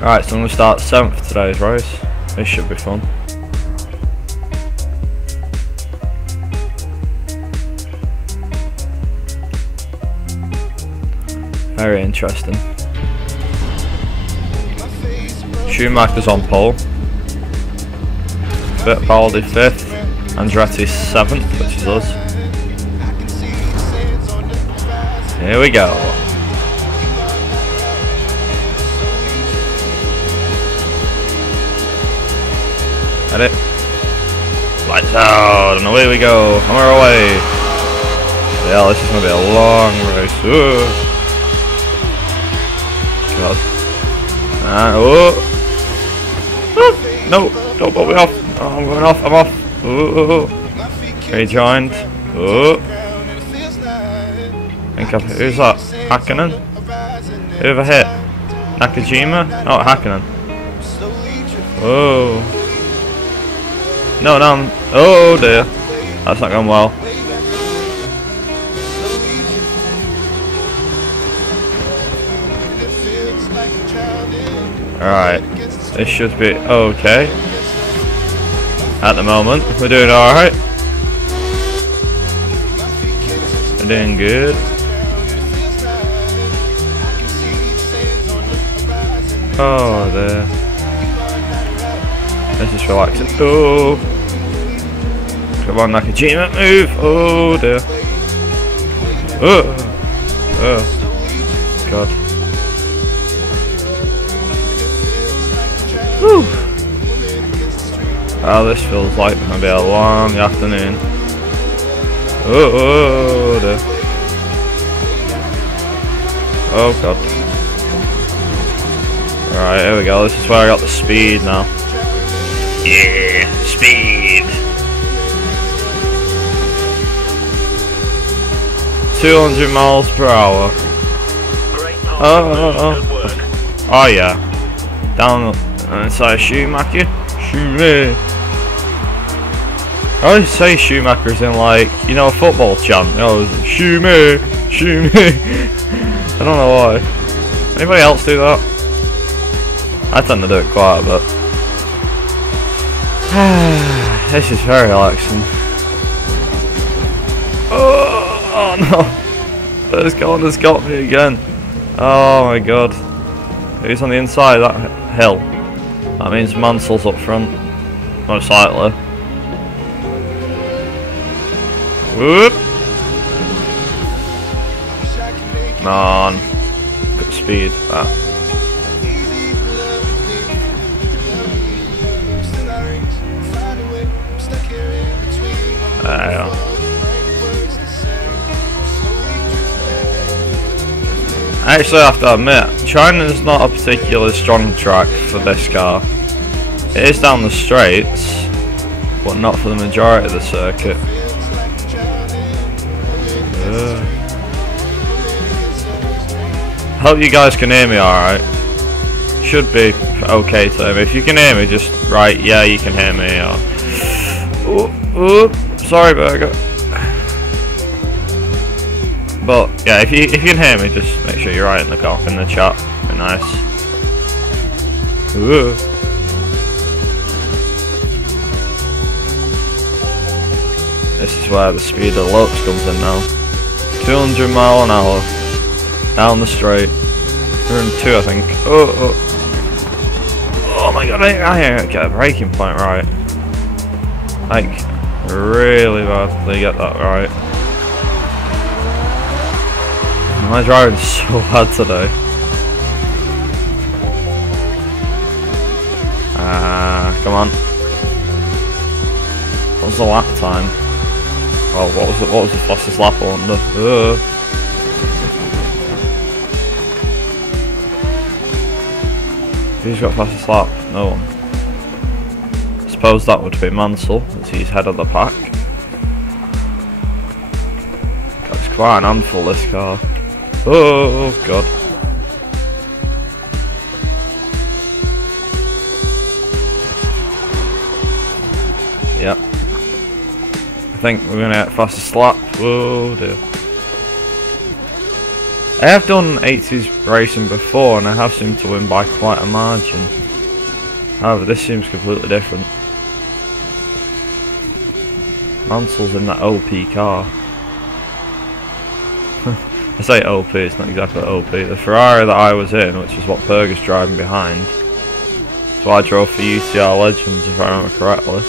Right, so I'm going to start 7th today's race. This should be fun. Very interesting. Schumacher's on pole. Fittipaldi 5th. Andretti 7th, which is us. Here we go. At it. Lights out, and away we go. On our way. Yeah, this is going to be a long race. Ooh. God. No, don't put me off. Oh, I'm going off, I'm off. Ooh. Rejoined. Ooh. Who's that? Hakkinen? Who have I hit? Nakajima? Oh, Hakkinen. Oh. No, I'm... Oh dear. That's not going well. Alright. This should be okay. At the moment, we're doing alright. We're doing good. Oh there. This is relaxing. Oh! Come on, Nakajima, move! Oh dear. Oh! Oh. God. Whew. Oh, this feels like it's going to be a long afternoon. Oh dear. Oh God. Right, here we go. This is where I got the speed now. Yeah, speed. 200 miles per hour. Oh yeah. Down inside Schumacher. Schumacher. I always say Schumacher's in, like, you know, a football chant. You know, Schumacher, Schumacher. I don't know why. Anybody else do that? I tend to do it quite a bit. This is very relaxing. Oh no! This corner's got me again. Oh my god. Who's on the inside of that hill? That means Mansell's up front. Most likely. Whoop! Come on. Good speed. That. There you go. I actually have to admit, China's not a particularly strong track for this car. It is down the straights, but not for the majority of the circuit. Hope you guys can hear me alright. Should be okay to me. If you can hear me, just write, yeah, you can hear me. Or... Sorry, Burger. But yeah, if you can hear me, just make sure you're right in the chat. Be nice. Ooh. This is where the speed of Lotus comes in now. 200 mile an hour down the straight. 102, I think. Oh my god! I get a braking point right. Like, really badly get that right. My driving's so bad today. Come on. What was the lap time? Well, what was the fastest lap I wonder? Who's got fastest lap? No one. I suppose that would be Mansell, as he's head of the pack. It's quite an handful, this car. Oh god. Yep. I think we're gonna get fastest lap. Oh dear. I have done 80s racing before and I have seemed to win by quite a margin. However, this seems completely different. Mansell's in that OP car. I say OP, it's not exactly OP. The Ferrari that I was in, which is what Berger's driving behind. So I drove for UCR Legends, if I remember correctly.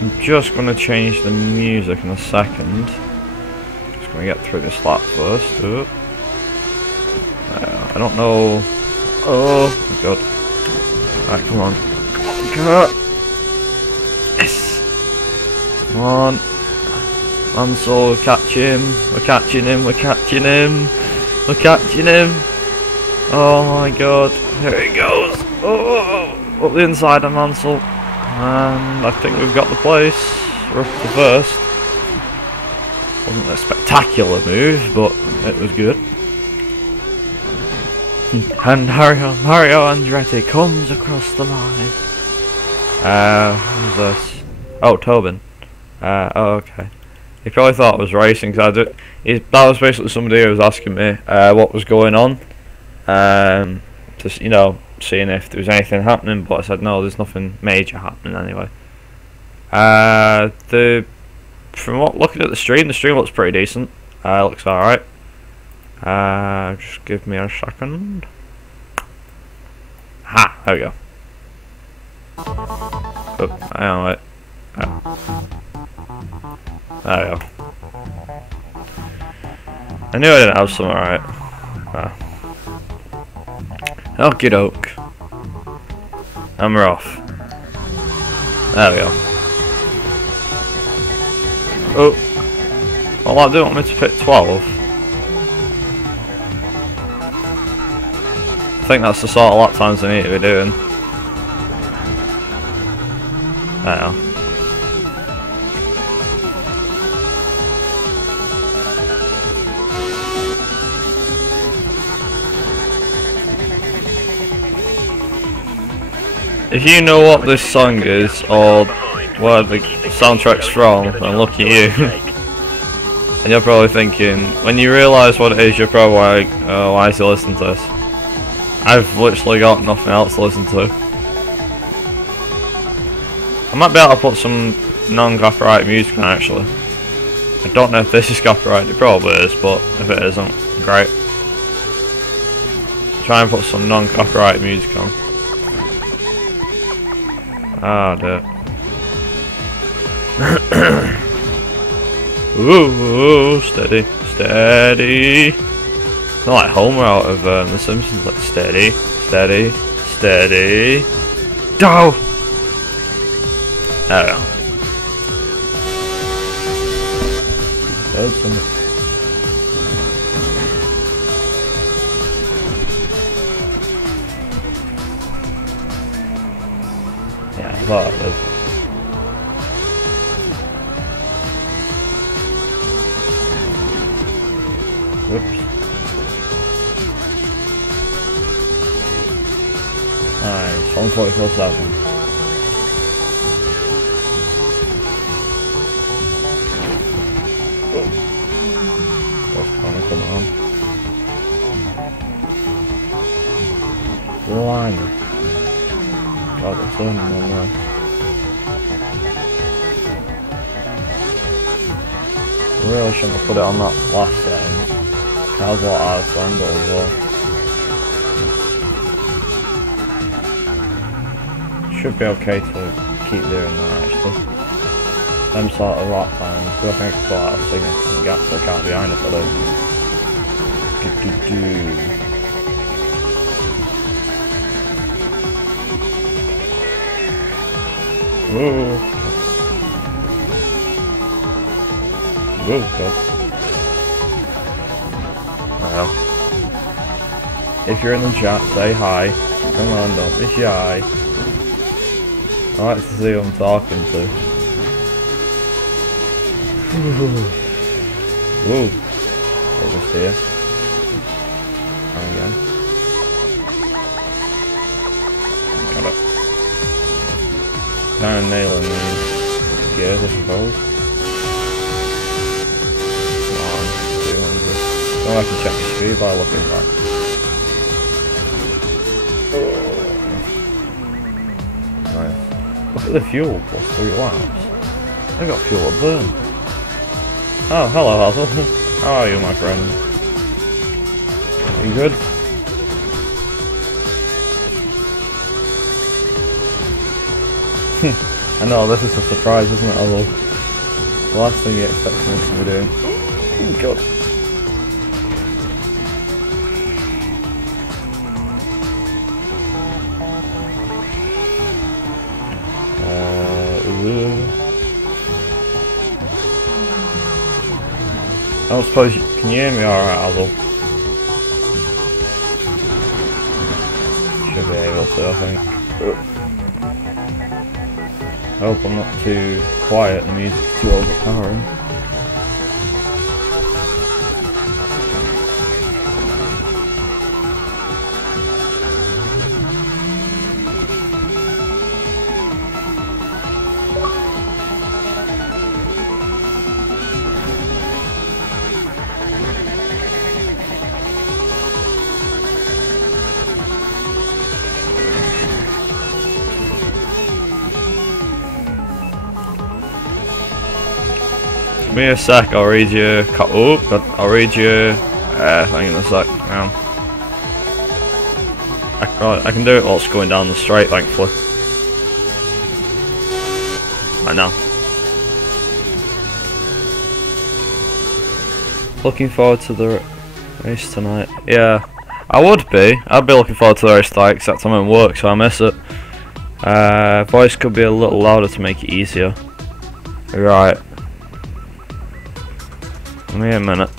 I'm just gonna change the music in a second. Just gonna get through this lap first. I don't know. Oh my god! Right, come on, come on, yes! Come on, Mansell, we're catching him. We're catching him. We're catching him. We're catching him. Oh my god! Here he goes. Oh, up the inside of Mansell. And I think we've got the place. We're up to first. Wasn't a spectacular move, but it was good. And Mario Andretti comes across the line. Who's this? Oh, Tobin. Oh, okay. He probably thought I was racing because that was basically somebody who was asking me what was going on. Just, you know, seeing if there was anything happening, but I said no, there's nothing major happening anyway. From looking at the stream looks pretty decent. Looks alright. Just give me a second. Ha! There we go. Oh, hang on, wait. Oh. There we go. I knew I didn't have something right. Okie doke. And we're off. There we go. Oh. Well, I do want me to pick 12. I think that's the sort of lap times they need to be doing. There we go. If you know what this song is, or where the soundtrack's from, then look at you. And you're probably thinking, when you realise what it is, you're probably like, oh, why is he listening to this? I've literally got nothing else to listen to. I might be able to put some non-copyright music on, actually. I don't know if this is copyrighted, it probably is, but if it isn't, great. Try and put some non-copyright music on. Ah, dear. Ooh, steady, steady. It's not like Homer out of The Simpsons, like steady, steady, steady. Go! There we go. Yeah, I thought it was. Whoops. Nice, 144.7. What's trying to come on? The line. God, it's turning on there. Really shouldn't have put it on that last setting. That's what I was on as well. Should be okay to keep doing that actually. Them sort of lap times, I think I can pull out a significant gap to the car behind if I do. Whoa. Whoa, God. Well, if you're in the chat, say hi. Come on, don't be shy. I like to see who I'm talking to. Whoa. Almost here. And again. Got it. Kind of nailing these gears, I suppose. Oh, I can check my speed by looking back. Nice. Look at the fuel plus 3 laps. I got fuel to burn. Oh, hello Hazel. How are you, my friend? Are you good? I know, this is a surprise, isn't it, Hazel? The last thing you expect me to be doing. Oh god. I don't suppose you can hear me alright, Hazel? Should be able to, I think. I hope I'm not too quiet, the music's too overpowering. Give me a sec, I'll read you. I'll read you. Hang on a sec. I can do it whilst going down the straight, thankfully. Right now. Looking forward to the race tonight. Yeah, I would be. I'd be looking forward to the race tonight, except I'm at work, so I miss it. Voice could be a little louder to make it easier. Right. Give me a minute.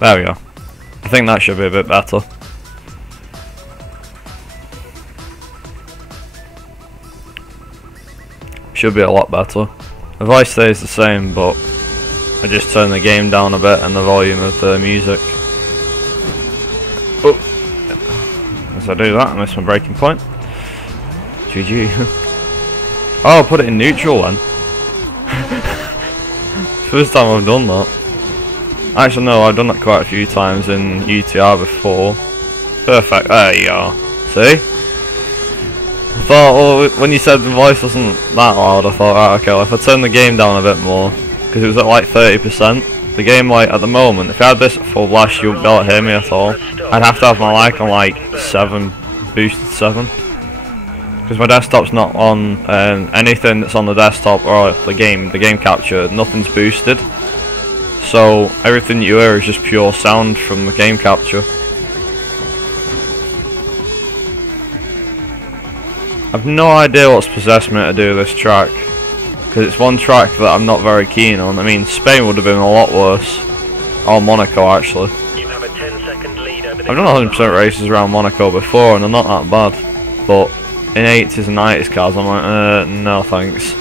There we go. I think that should be a bit better. Should be a lot better. The voice stays the same, but I just turn the game down a bit and the volume of the music. Oh. As I do that, I miss my braking point. GG. Oh, I'll put it in neutral then. First time I've done that. Actually no, I've done that quite a few times in UTR before. Perfect, there you are. See? I thought, well, when you said the voice wasn't that loud, I thought, right, okay, well, if I turn the game down a bit more, because it was at like 30%, the game, like, at the moment, if I had this at full blast, you wouldn't be able to hear me at all. I'd have to have my mic on like 7, boosted 7. Because my desktop's not on, anything that's on the desktop or the game capture, nothing's boosted. So everything you hear is just pure sound from the game capture. I've no idea what's possessed me to do this track, because it's one track that I'm not very keen on. I mean, Spain would have been a lot worse, or Monaco actually. You have a 10-second lead over the I've done 100% races around Monaco before and they're not that bad, but in 80s and 90s cars I'm like, no thanks.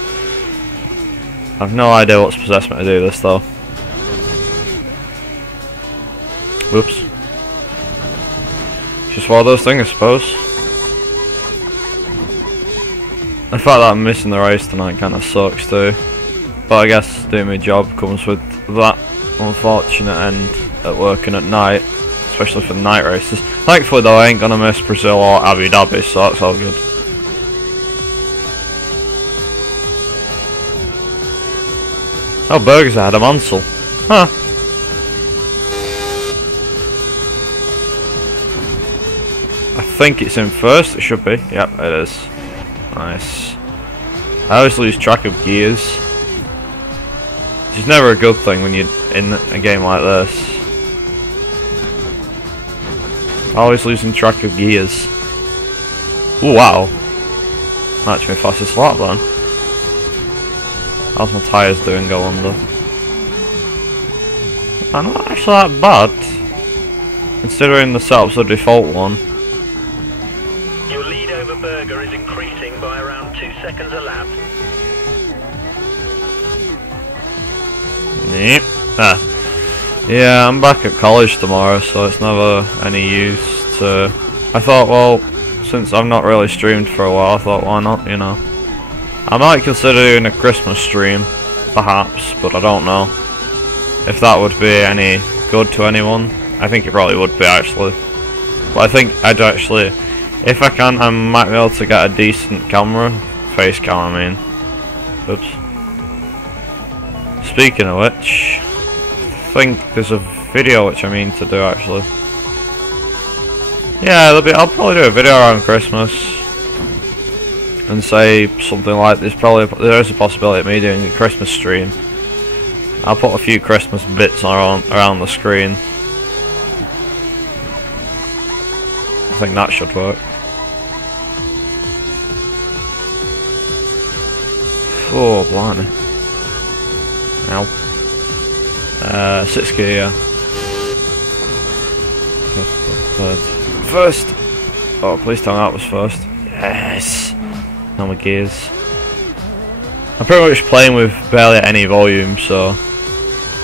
I've no idea what's possessed me to do this though. Whoops. Just one of those things, I suppose. The fact that I'm missing the race tonight kind of sucks too. But I guess doing my job comes with that unfortunate end at working at night, especially for the night races. Thankfully though I ain't gonna miss Brazil or Abu Dhabi, so that's all good. Oh, Burgers ahead of Mansell. Huh. I think it's in first, it should be. Yep, it is. Nice. I always lose track of gears. Which is never a good thing when you're in a game like this. Always losing track of gears. Ooh, wow. That's my fastest lap then. How's my tyres doing go under? They're not actually that bad, considering the setup's the default one. Your lead over Berger is increasing by around 2 seconds a lap. Yep. Yeah, I'm back at college tomorrow, so it's never any use to I thought, well, since I've not really streamed for a while, I thought, why not, you know. I might consider doing a Christmas stream, perhaps, but I don't know if that would be any good to anyone. I think it probably would be, actually. But I think I'd actually, if I can, I might be able to get a decent camera. Face cam, I mean. Oops. Speaking of which, I think there's a video which I mean to do, actually. Yeah, I'll probably do a video around Christmas and say something like there is a possibility of me doing a Christmas stream. I'll put a few Christmas bits around the screen. I think that should work. Oh, blimey. Ow. 6 gear, yeah. First! Oh, please tell me that was first. Yes! Now my gears. I'm pretty much playing with barely any volume, so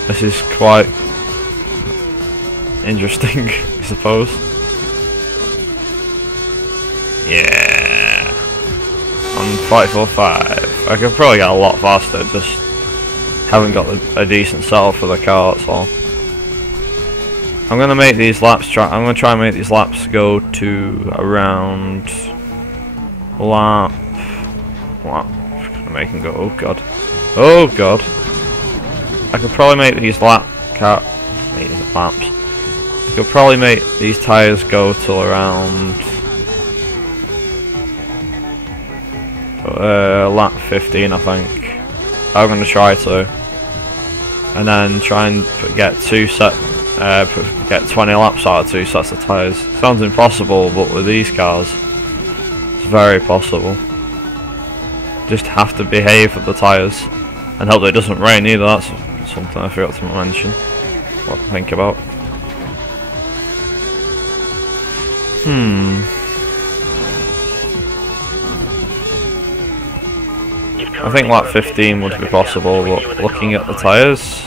this is quite interesting, I suppose. Yeah! I'm 44.5. I could probably get a lot faster, just haven't got a decent setup for the car, that's all. I'm gonna make these laps. I'm gonna try and make these laps go to around lap. Make them go. Oh god. Oh god. I could probably make these laps. I could probably make these tires go till around lap 15, I think. I'm gonna try to, and then try and get get 20 laps out of 2 sets of tyres. Sounds impossible, but with these cars, it's very possible. Just have to behave with the tyres, and hope that it doesn't rain either. That's something I forgot to mention. What to think about. I think lap 15 would be possible, but looking at the tyres,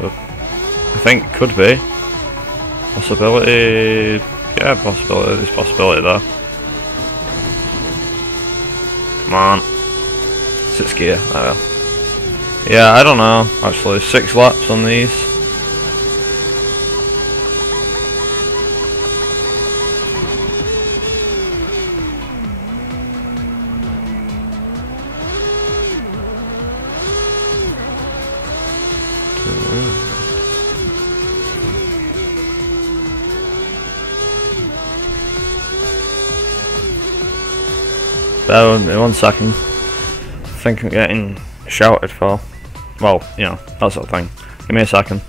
I think could be. Possibility, yeah, possibility, there's possibility there. Come on. 6 gear, there we go. Yeah, I don't know, actually, 6 laps on these. Bear with me 1 second. I think I'm getting shouted for. Well, you know, that sort of thing. Give me a second.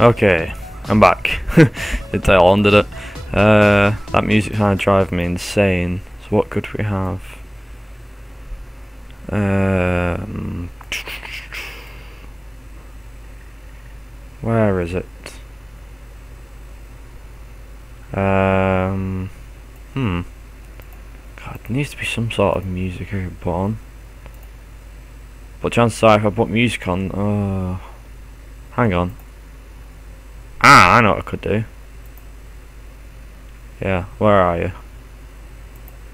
Okay, I'm back. Did tail on, did it? That music kind of driving me insane. So what could we have? Where is it? God, there needs to be some sort of music I could put on. But chances are if I put music on, hang on. I know what I could do. Yeah, where are you?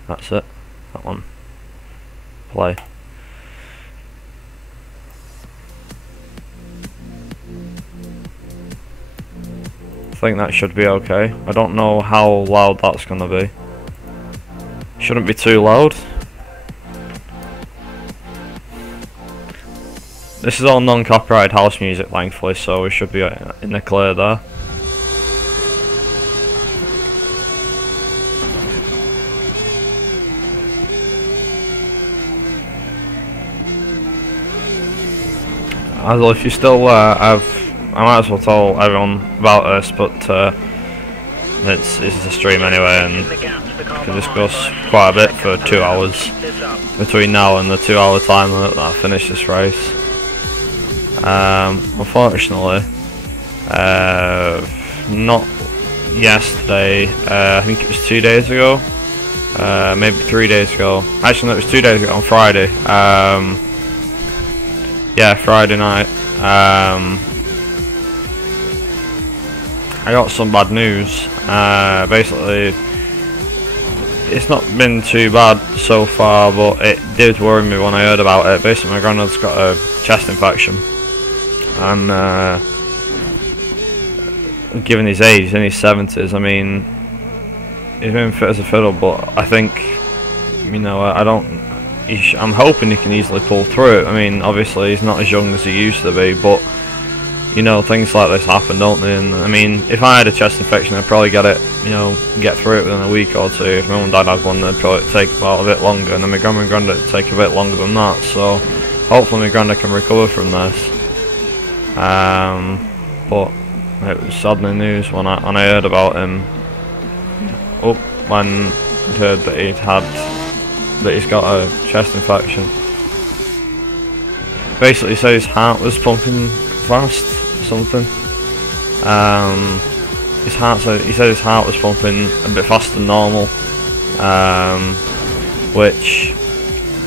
That's it. That one. Play. I think that should be okay. I don't know how loud that's gonna be. Shouldn't be too loud. This is all non-copyright house music, thankfully, so we should be in the clear there. Although if you still I might as well tell everyone about this, but this is a stream anyway, and we can discuss quite a bit for 2 hours between now and the 2 hour time limit that I finish this race. Unfortunately, not yesterday, I think it was 2 days ago, maybe 3 days ago, actually no, it was 2 days ago, on Friday, yeah, Friday night, I got some bad news. Basically, it's not been too bad so far, but it did worry me when I heard about it. Basically, my granddad's got a chest infection, and given his age, he's in his 70s. I mean, he's been fit as a fiddle, but I think, you know, I'm hoping he can easily pull through it. I mean, obviously, he's not as young as he used to be, but you know, things like this happen, don't they? And I mean, if I had a chest infection, I'd probably get it, you know, get through it within a week or two. If my mum and dad had one, they'd probably take about a bit longer, and then my grandma and granddad would take a bit longer than that. So hopefully my granddad can recover from this. But it was saddening news when I heard about him. When I heard that he's got a chest infection. Basically, he said his heart was pumping fast or something. He said his heart was pumping a bit faster than normal, which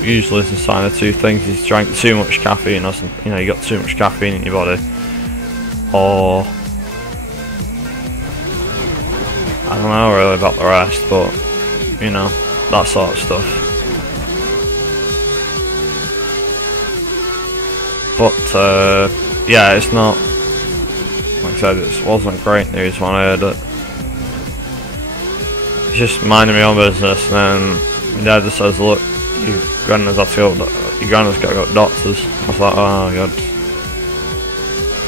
usually is a sign of two things: he's drank too much caffeine, or something, you know, you got too much caffeine in your body, or I don't know really about the rest, but you know, that sort of stuff. But yeah, it's not, like I said, it wasn't great news when I heard it. It's just minding my own business, and then my dad just says, look, your granddad's got to go to the doctors. I was like, oh god.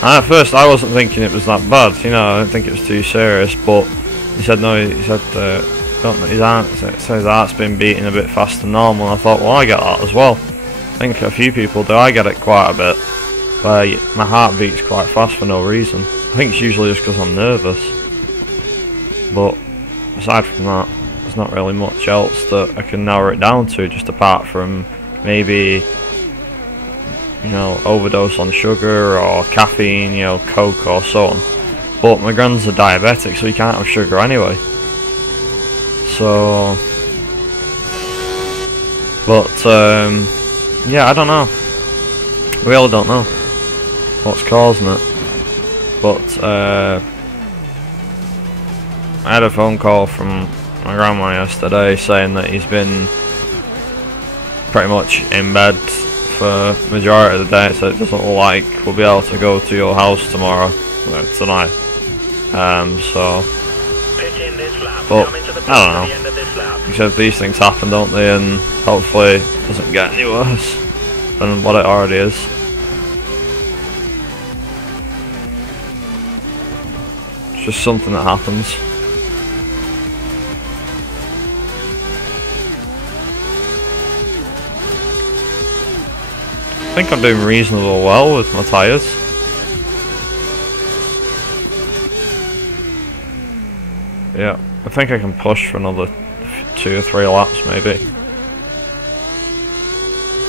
And at first I wasn't thinking it was that bad, you know, I didn't think it was too serious, but he said no, he said his heart's been beating a bit faster than normal, and I thought, well, I get that as well. I think a few people do. I get it quite a bit, where my heart beats quite fast for no reason. I think it's usually just because I'm nervous. But aside from that, there's not really much else that I can narrow it down to, just apart from maybe, you know, overdose on sugar or caffeine, you know, Coke or so on. But my grand's a diabetic, so he can't have sugar anyway. So, but yeah, I don't know. We all don't know what's causing it. But I had a phone call from my grandma yesterday saying that he's been pretty much in bed for the majority of the day, so it doesn't look like we'll be able to go to your house tomorrow, tonight. So, but I don't know. He said these things happen, don't they? And hopefully it doesn't get any worse than what it already is. It's just something that happens. I think I'm doing reasonably well with my tyres. I think I can push for another 2 or 3 laps maybe.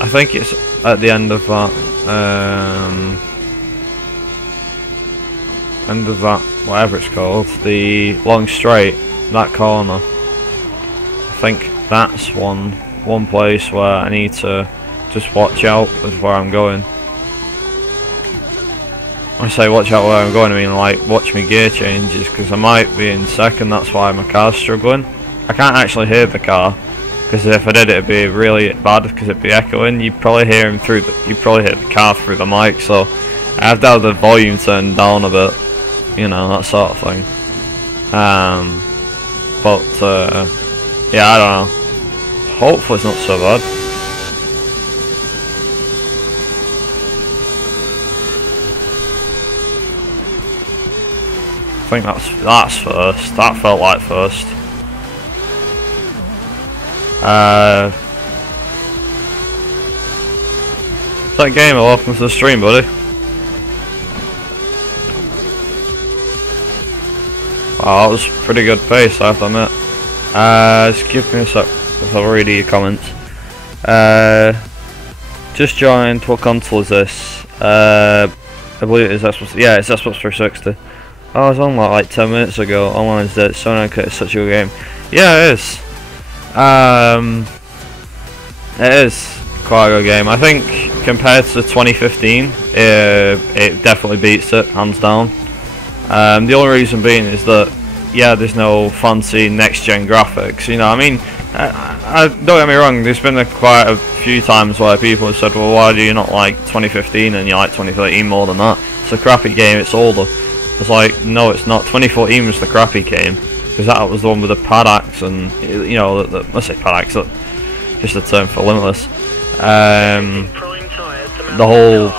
I think it's at the end of that, whatever it's called, the long straight, that corner. I think that's one place where I need to just watch out with where I'm going. When I say watch out where I'm going, I mean like watch my gear changes, because I might be in second. That's why my car's struggling. I can't actually hear the car, because if I did it'd be really bad, because it'd be echoing. You'd probably hear him through you'd probably hear the car through the mic, so I have to have the volume turned down a bit, you know, that sort of thing. Yeah, I don't know. Hopefully it's not so bad. I think that's first. That felt like first. Is that game? Welcome to the stream, buddy. Wow, that was pretty good pace, I have to admit. Just give me a sec. I'll read your comments. Just joined. What console is this? I believe it is Xbox. Yeah, it's Xbox 360. I was on like 10 minutes ago. Online is dead. It's such a good game. Yeah, it is. It is quite a good game. I think compared to 2015, it definitely beats it, hands down. The only reason being is that, yeah, there's no fancy next-gen graphics. You know, I mean, don't get me wrong. There's been quite a few times where people have said, "Well, why do you not like 2015 and you like 2013 more than that? It's a crappy game. It's older." It's like, no, it's not. 2014 was the crappy game, because that was the one with the pad axe, and you know, let's say pad axe, just a term for limitless. The whole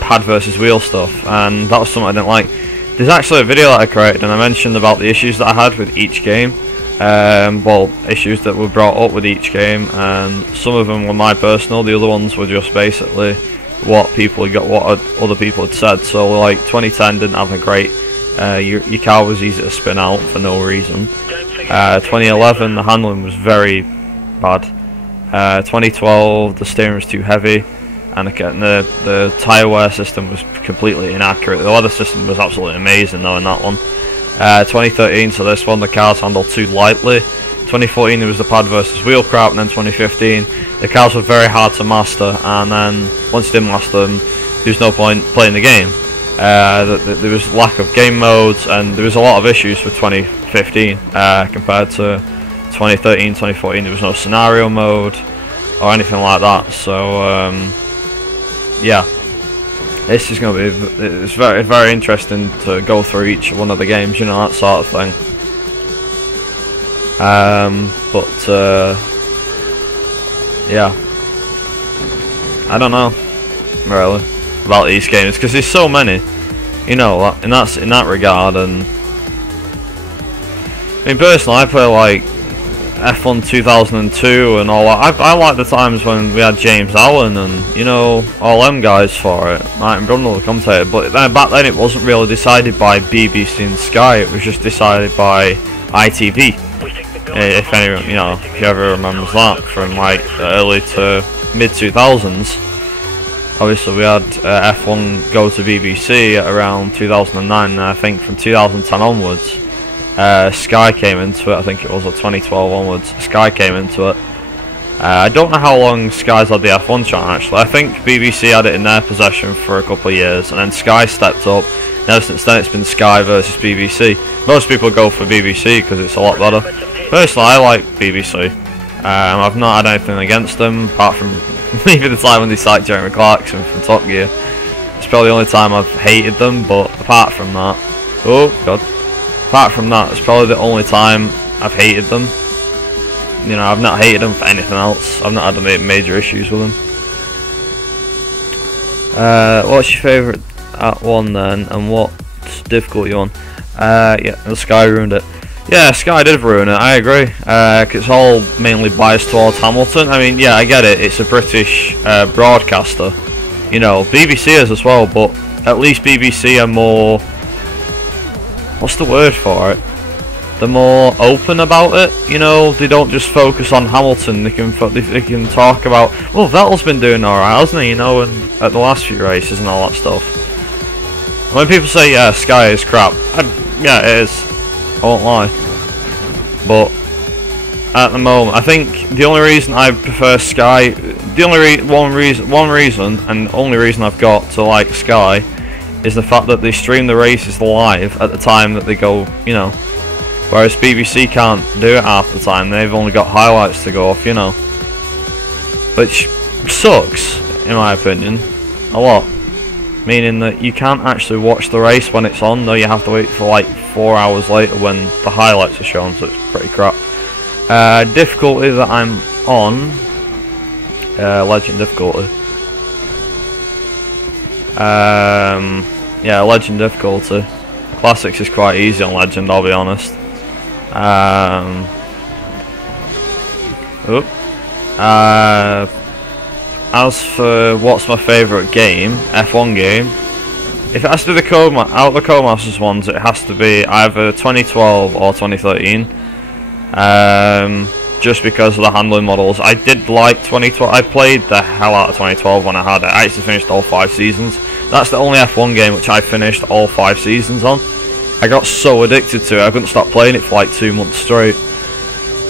pad versus wheel stuff, and that was something I didn't like. There's actually a video that I created, and I mentioned about the issues that I had with each game. Well, issues that were brought up with each game, and some of them were my personal. The other ones were just basically what other people had said. So like 2010 didn't have a great. Your car was easy to spin out for no reason. 2011 the handling was very bad. 2012 the steering was too heavy, and the tyre wear system was completely inaccurate. The weather system was absolutely amazing though in that one. 2013, so this one, the cars handled too lightly. 2014 there was the pad versus wheel crap, and then 2015 the cars were very hard to master, and then once you didn't master them, there was no point playing the game. There was lack of game modes, and there was a lot of issues with 2015 compared to 2013, 2014. There was no scenario mode or anything like that. So yeah, this is going to be, it's very, very interesting to go through each one of the games, you know, that sort of thing. Yeah, I don't know really about these games, because there's so many, you know, in that regard. And I mean, personally, I play like F1 2002 and all that. I like the times when we had James Allen and, you know, all them guys for it, Martin Brundle, the commentator. But back then it wasn't really decided by BBC and Sky, it was just decided by ITV. If anyone, you know, if you ever remembers that from like the early to mid 2000s. Obviously we had F1 go to BBC at around 2009, and I think from 2010 onwards Sky came into it. I think it was 2012 onwards Sky came into it. I don't know how long Sky's had the F1 channel actually. I think BBC had it in their possession for a couple of years, and then Sky stepped up. Now since then it's been Sky versus BBC. Most people go for BBC because it's a lot better. Personally, I like BBC. I've not had anything against them, apart from maybe the time when they sacked Jeremy Clarkson from Top Gear. It's probably the only time I've hated them, but apart from that, oh god, apart from that, it's probably the only time I've hated them. You know, I've not hated them for anything else. I've not had any major issues with them. What's your favourite at one then, and what difficulty you on? Yeah, the Sky ruined it. Yeah, Sky did ruin it, I agree, cause it's all mainly biased towards Hamilton. I mean, yeah, I get it, it's a British broadcaster, you know, BBC is as well, but at least BBC are more, what's the word for it? they're more open about it. You know, they don't just focus on Hamilton. They can they can talk about, well, Vettel's been doing alright, hasn't he? You know, and at the last few races and all that stuff. When people say, yeah, Sky is crap, yeah, it is. I won't lie. But at the moment, I think the only reason I prefer Sky, the only one reason and only reason I've got to like Sky is the fact that they stream the races live at the time that they go, you know. Whereas BBC can't do it half the time. They've only got highlights to go off, you know. Which sucks, in my opinion, a lot. Meaning that you can't actually watch the race when it's on, though you have to wait for like 4 hours later when the highlights are shown, so it's pretty crap. Difficulty that I'm on, Legend difficulty. Yeah, Legend difficulty. Classics is quite easy on Legend, I'll be honest. As for what's my favourite game, F1 game, if it has to be out of the Codemasters ones, it has to be either 2012 or 2013. Just because of the handling models. I did like 2012. I played the hell out of 2012 when I had it. I actually finished all 5 seasons. That's the only F1 game which I finished all 5 seasons on. I got so addicted to it, I couldn't stop playing it for like 2 months straight.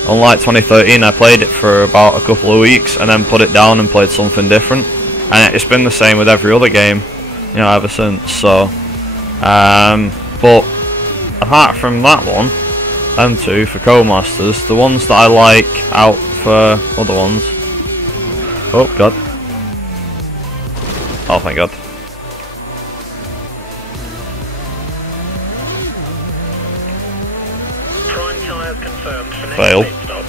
Unlike 2013, I played it for about a couple of weeks and then put it down and played something different. And it's been the same with every other game, you know, ever since. So, but apart from that one, them two for Codemasters, the ones that I like out for other ones. Oh god. Oh thank god. Prime tyres confirmed for next Fail. pit stop.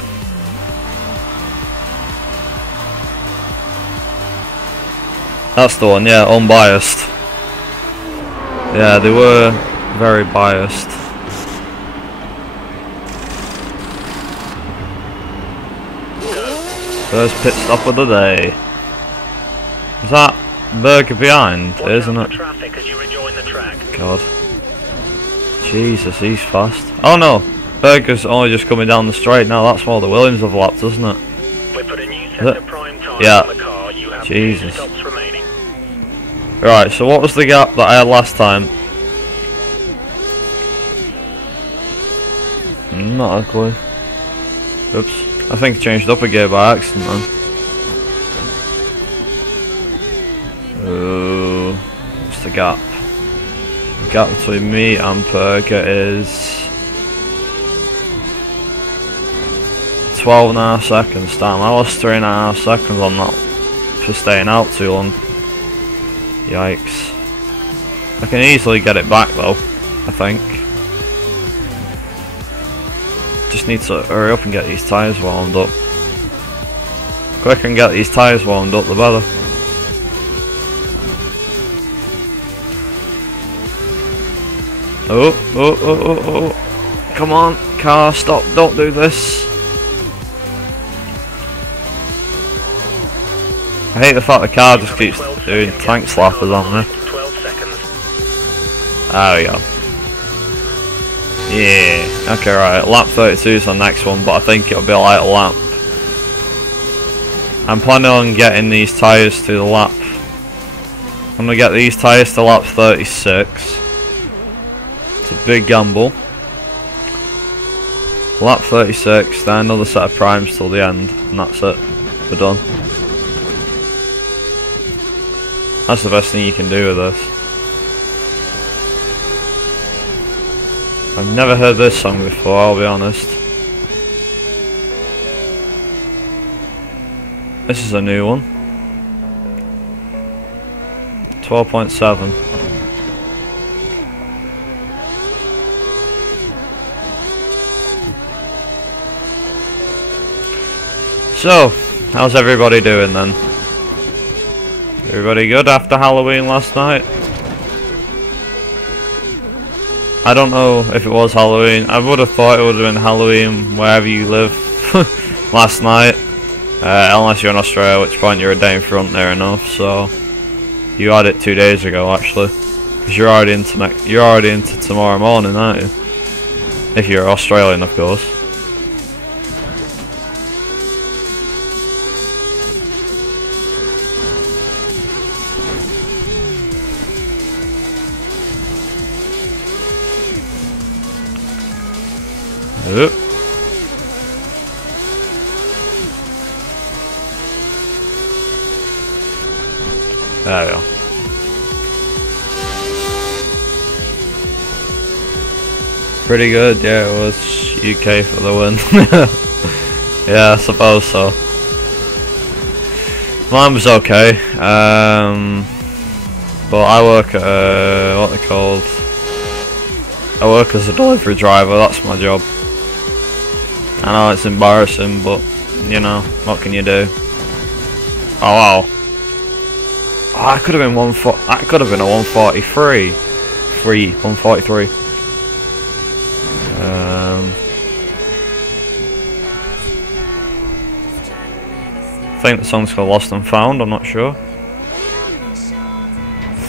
That's the one, yeah, unbiased. Yeah, they were very biased. First pit stop of the day. Is that Berger behind, isn't it? Traffic as you rejoin the track. God. Jesus, he's fast. Oh no, Berger's only just coming down the straight now. That's more the Williams have lapped, isn't it? We put a new set of prime tyres Yeah. on the car. You have Jesus. 2 stops remaining. Right, so what was the gap that I had last time? Not a clue. Oops. I think I changed up a gear by accident then. Oh, what's the gap? The gap between me and Berger is 12.5 seconds. Damn, I lost 3.5 seconds on that for staying out too long. Yikes. I can easily get it back though, I think. Just need to hurry up and get these tyres warmed up. The quicker I can get these tyres warmed up, the better. Oh. Come on, car, stop, don't do this. I hate the fact the car just keeps doing tank slappers on me. 12 seconds. There we go. Yeah, okay, right, lap 32 is the next one, but I think it'll be a light lap. I'm planning on getting these tyres to the lap. I'm gonna get these tyres to lap 36. It's a big gamble. Lap 36, then another set of primes till the end, and that's it. We're done. That's the best thing you can do with this. I've never heard this song before, I'll be honest. This is a new one. 12.7. So, how's everybody doing then? Everybody good after Halloween last night? I don't know if it was Halloween. I would have thought it would have been Halloween wherever you live last night. Unless you're in Australia, at which point you're a day in front there enough. So you had it 2 days ago actually, because you're already into tomorrow morning, aren't you? If you're Australian, of course. Oop. There we go. Pretty good, yeah, it was UK for the win. Yeah, I suppose so. Mine was okay, but I work at what they called. I work as a delivery driver. That's my job. I know it's embarrassing, but you know what can you do? Oh wow! Oh, I could have been that could have been a 143. 143. I think the song's called Lost and Found, I'm not sure.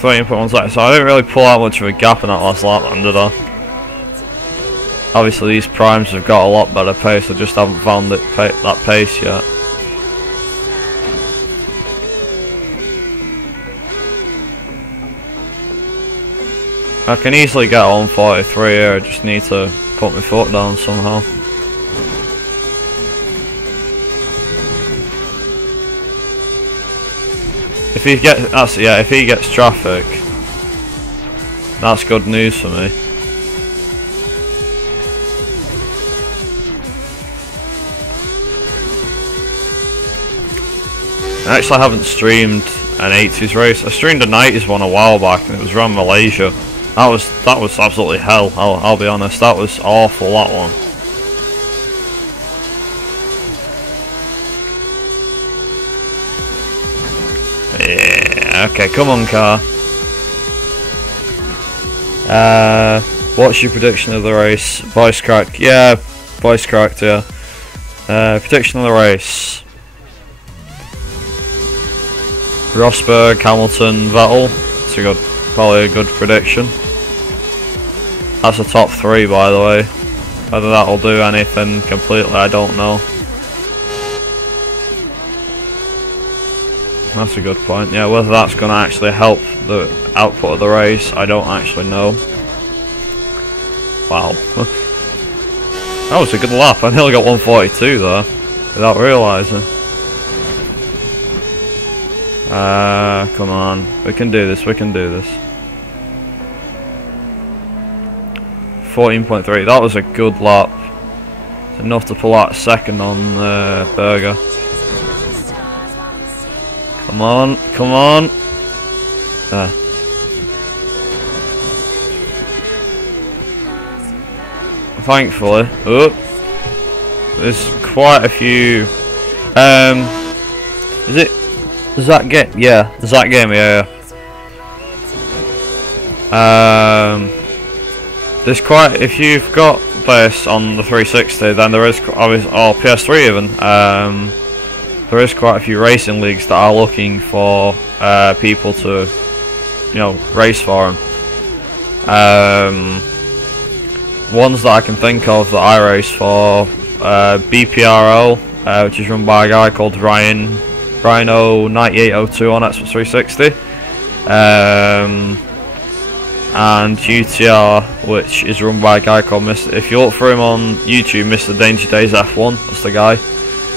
13.1 seconds, so I didn't really pull out much of a gap in that last lap then, did I? Obviously these primes have got a lot better pace, I just haven't found that pace yet. I can easily get on 43 here, I just need to put my foot down somehow. If he gets traffic, that's good news for me. I actually haven't streamed an 80s race. I streamed a 90s one a while back, and it was around Malaysia. That was absolutely hell. I'll be honest. That was awful. That one. Yeah. Okay. Come on, car. What's your prediction of the race? Voice cracked. Yeah. Voice cracked. Yeah. Prediction of the race. Rosberg, Hamilton, Vettel. It's probably a good prediction. That's a top 3, by the way. Whether that'll do anything completely, I don't know. That's a good point. Yeah, whether that's going to actually help the output of the race, I don't actually know. Wow. That was a good lap. I nearly got 142 there, without realising. Come on. We can do this, we can do this. 14.3, that was a good lap. It's enough to pull out a second on Berger. Come on, come on. There. Thankfully. Oh, there's quite a few. Is it? Does that game? Yeah, does that game? Yeah. There's quite. If you've got this on the 360, then there is, or PS3 even. There is quite a few racing leagues that are looking for people to, you know, race for them. Ones that I can think of that I race for, BPRO, which is run by a guy called Rhino9802 on Xbox 360, and UTR, which is run by a guy called Mr. If you look for him on YouTube, Mr. Danger Days F1, that's the guy,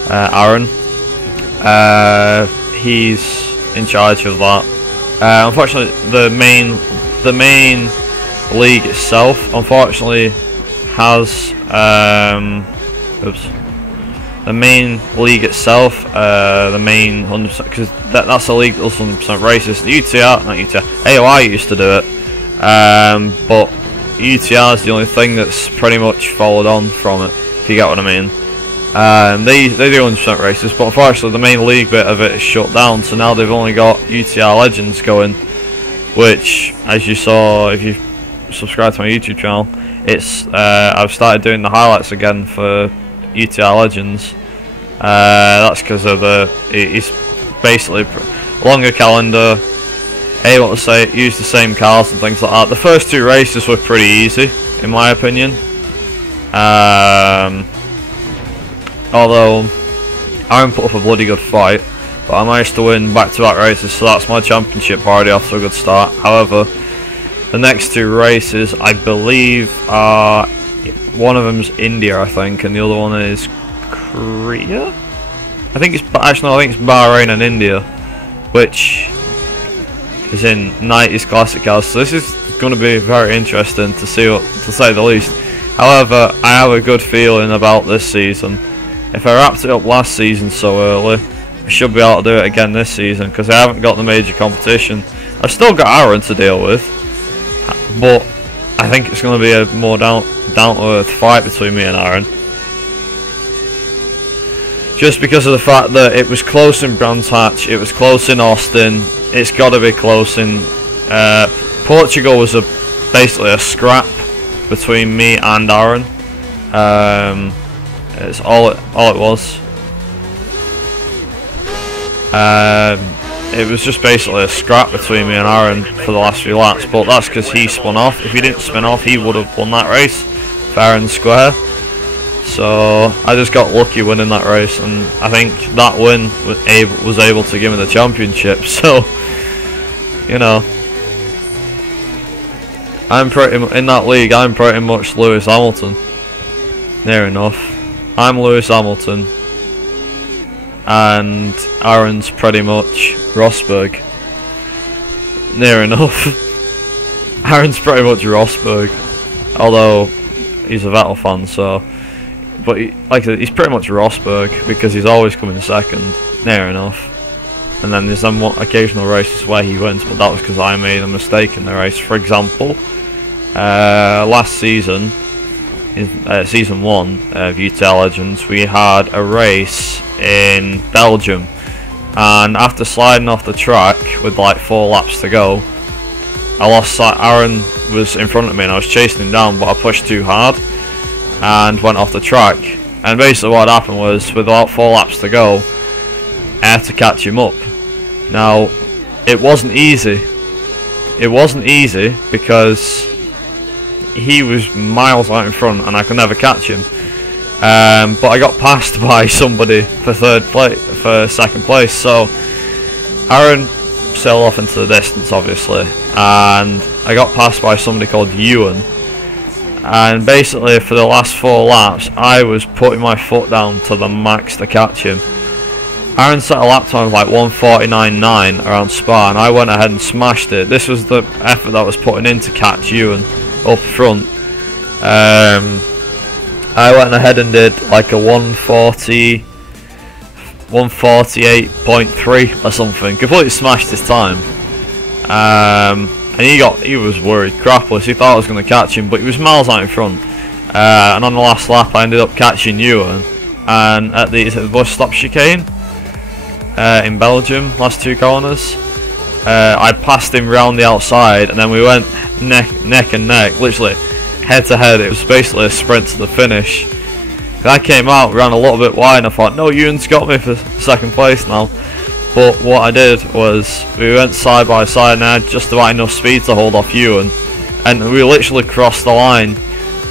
Aaron. He's in charge of that. Unfortunately, the main league itself, unfortunately, has the main league itself, the main 100%, because that's a league that does 100% races. The UTR, not UTR, AOI used to do it, but UTR is the only thing that's pretty much followed on from it, if you get what I mean. They do 100% races, but unfortunately the main league bit of it is shut down, so now they've only got UTR Legends going, which, as you saw if you subscribe to my YouTube channel, it's I've started doing the highlights again for UTR Legends. That's because of it's basically longer calendar, able to use the same cars and things like that. The first 2 races were pretty easy, in my opinion. Although Aaron put up a bloody good fight, but I managed to win back-to-back races, so that's my championship already off to a good start. However, the next 2 races, I believe, are one of them's India, I think, and the other one is Korea. I think it's Bahrain and India, which is in 90s classic cars. So this is going to be very interesting to see, to say the least. However, I have a good feeling about this season. If I wrapped it up last season so early, I should be able to do it again this season, because I haven't got the major competition. I've still got Aaron to deal with, but I think it's going to be a more down to earth fight between me and Aaron. Just because of the fact that it was close in Brands Hatch, it was close in Austin, it's got to be close in Portugal. Was basically a scrap between me and Aaron. It's all it was. It was just basically a scrap between me and Aaron for the last few laps, but that's because he spun off. If he didn't spin off, he would have won that race fair and square. So I just got lucky winning that race, and I think that win was able to give me the championship. So, you know, in that league, I'm pretty much Lewis Hamilton. Near enough. I'm Lewis Hamilton, and Aaron's pretty much Rosberg. Near enough. Aaron's pretty much Rosberg, although he's a Vettel fan, so. But like I said, he's pretty much Rosberg because he's always coming second. Near enough. And then there's some occasional races where he wins, but that was because I made a mistake in the race. For example, last season, in season 1 of UTL Legends, we had a race in Belgium, and after sliding off the track with like 4 laps to go, I lost sight. Aaron was in front of me and I was chasing him down, but I pushed too hard and went off the track. And basically what happened was, with about 4 laps to go, I had to catch him up. Now, it wasn't easy. It wasn't easy because he was miles out in front and I could never catch him. But I got passed by somebody for second place. So Aaron sailed off into the distance, obviously, and I got passed by somebody called Ewan. And basically, for the last 4 laps, I was putting my foot down to the max to catch him. Aaron set a lap time of like 1:49.9 around Spa, and I went ahead and smashed it. This was the effort that I was putting in to catch Ewan up front. I went ahead and did like a 148.3 or something. Completely smashed his time. And he was worried crapless. He thought I was going to catch him, but he was miles out in front. And on the last lap, I ended up catching Ewan. And at the bus stop chicane in Belgium, last 2 corners, I passed him round the outside, and then we went neck and neck, literally head to head. It was basically a sprint to the finish. I came out, ran a little bit wide, and I thought, no, Ewan's got me for second place now. But what I did was, we went side by side, and I had just about enough speed to hold off Ewan, and we literally crossed the line.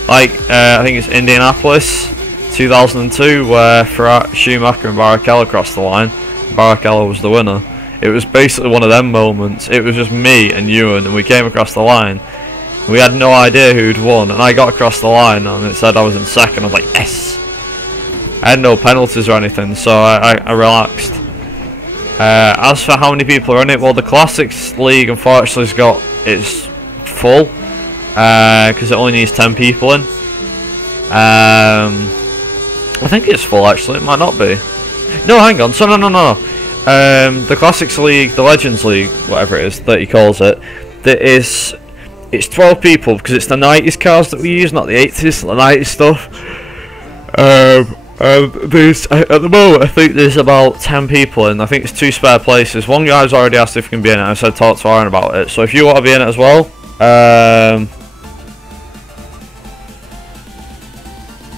Like, I think it's Indianapolis 2002, where Schumacher and Barrichello crossed the line. Barrichello was the winner. It was basically one of them moments. It was just me and Ewan, and we came across the line. We had no idea who'd won, and I got across the line, and it said I was in second. I was like, yes! I had no penalties or anything, so I relaxed. As for how many people are in it, well, the Classics League unfortunately it's full, because it only needs 10 people in. I think it's full actually, it might not be. No, hang on, so no. The Classics League, the Legends League, whatever it is that he calls it, it's 12 people because it's the 90s cars that we use, not the 80s, the 90s stuff. At the moment, I think there's about 10 people in. I think it's 2 spare places. One guy's already asked if he can be in it. I said talk to Aaron about it. So if you want to be in it as well,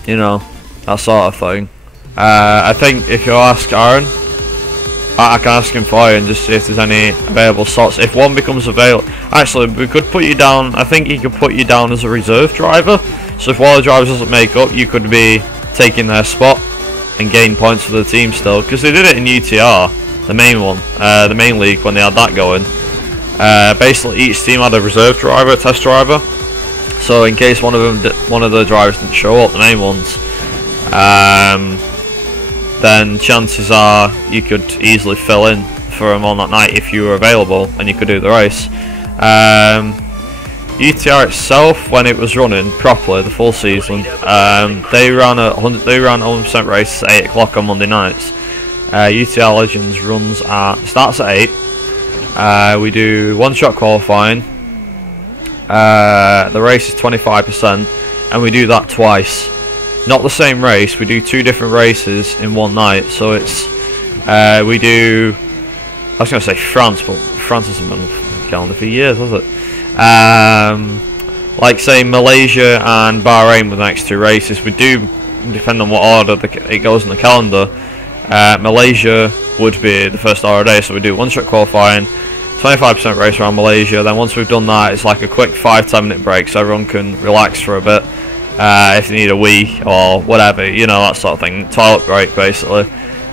you know, that sort of thing. I think if you ask Aaron, I can ask him for you and just see if there's any available slots. If one becomes available, actually, we could put you down. I think he could put you down as a reserve driver. So if one of the drivers doesn't make up, you could be taking their spot and gain points for the team still, because they did it in UTR, the main one, the main league, when they had that going. Basically each team had a reserve driver, a test driver, so in case one of the drivers didn't show up, the main ones, then chances are you could easily fill in for them on that night if you were available and you could do the race. UTR itself, when it was running properly, the full season, they ran 100% race at 8 o'clock on Monday nights. UTR Legends starts at 8. We do one-shot qualifying. The race is 25%, and we do that twice. Not the same race. We do 2 different races in one night. So it's we do. I was going to say France, but France hasn't been on the calendar for years, has it? Like say Malaysia and Bahrain were the next 2 races. We do, depend on what order it goes in the calendar. Malaysia would be the first order day, so we do one-shot qualifying, 25% race around Malaysia. Then once we've done that, it's like a quick 5-10 minute break, so everyone can relax for a bit. If they need a wee or whatever, you know, that sort of thing, toilet break basically.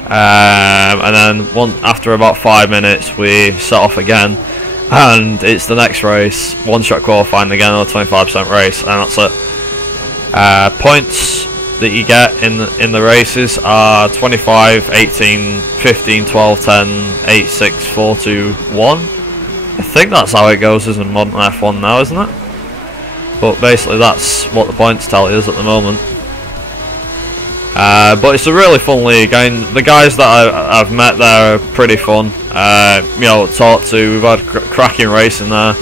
And then after about 5 minutes, we set off again. And it's the next race, one-shot qualifying again, another 25% race, and that's it. Points that you get in the races are 25, 18, 15, 12, 10, 8, 6, 4, 2, 1. I think that's how it goes in modern F1 now, isn't it? But basically that's what the points tally is at the moment. But it's a really fun league. I mean, the guys that I've met there are pretty fun. You know, talk to. We've had cracking racing there.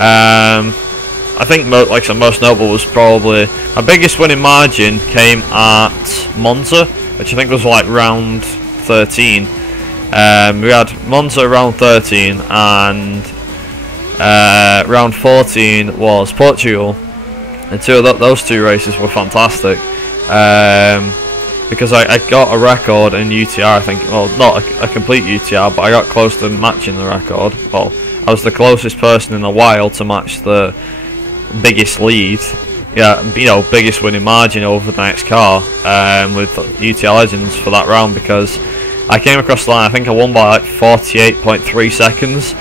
I think, like I said, most notable was probably our biggest winning margin came at Monza, which I think was like round 13. We had Monza round 13, and round 14 was Portugal, and those 2 races were fantastic. Because I got a record in UTR, I think. Well, not a complete UTR, but I got close to matching the record. Well, I was the closest person in a while to match the biggest lead. Yeah, you know, biggest winning margin over the next car with UTR Legends for that round, because I came across the line. I think I won by like 48.3 seconds,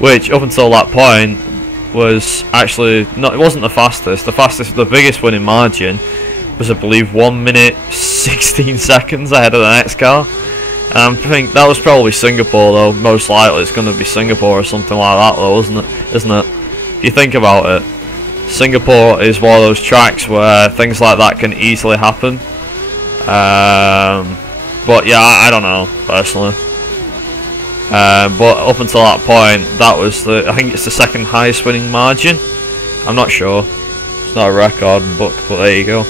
which up until that point was actually not. It wasn't the fastest. The biggest winning margin was, I believe, 1 minute 16 seconds ahead of the next car. I think that was probably Singapore, though. Most likely it's going to be Singapore or something like that, though, isn't it? If you think about it, Singapore is one of those tracks where things like that can easily happen. But yeah, I don't know personally. But up until that point, that was I think it's the second highest winning margin. I'm not sure. It's not a record book, but there you go.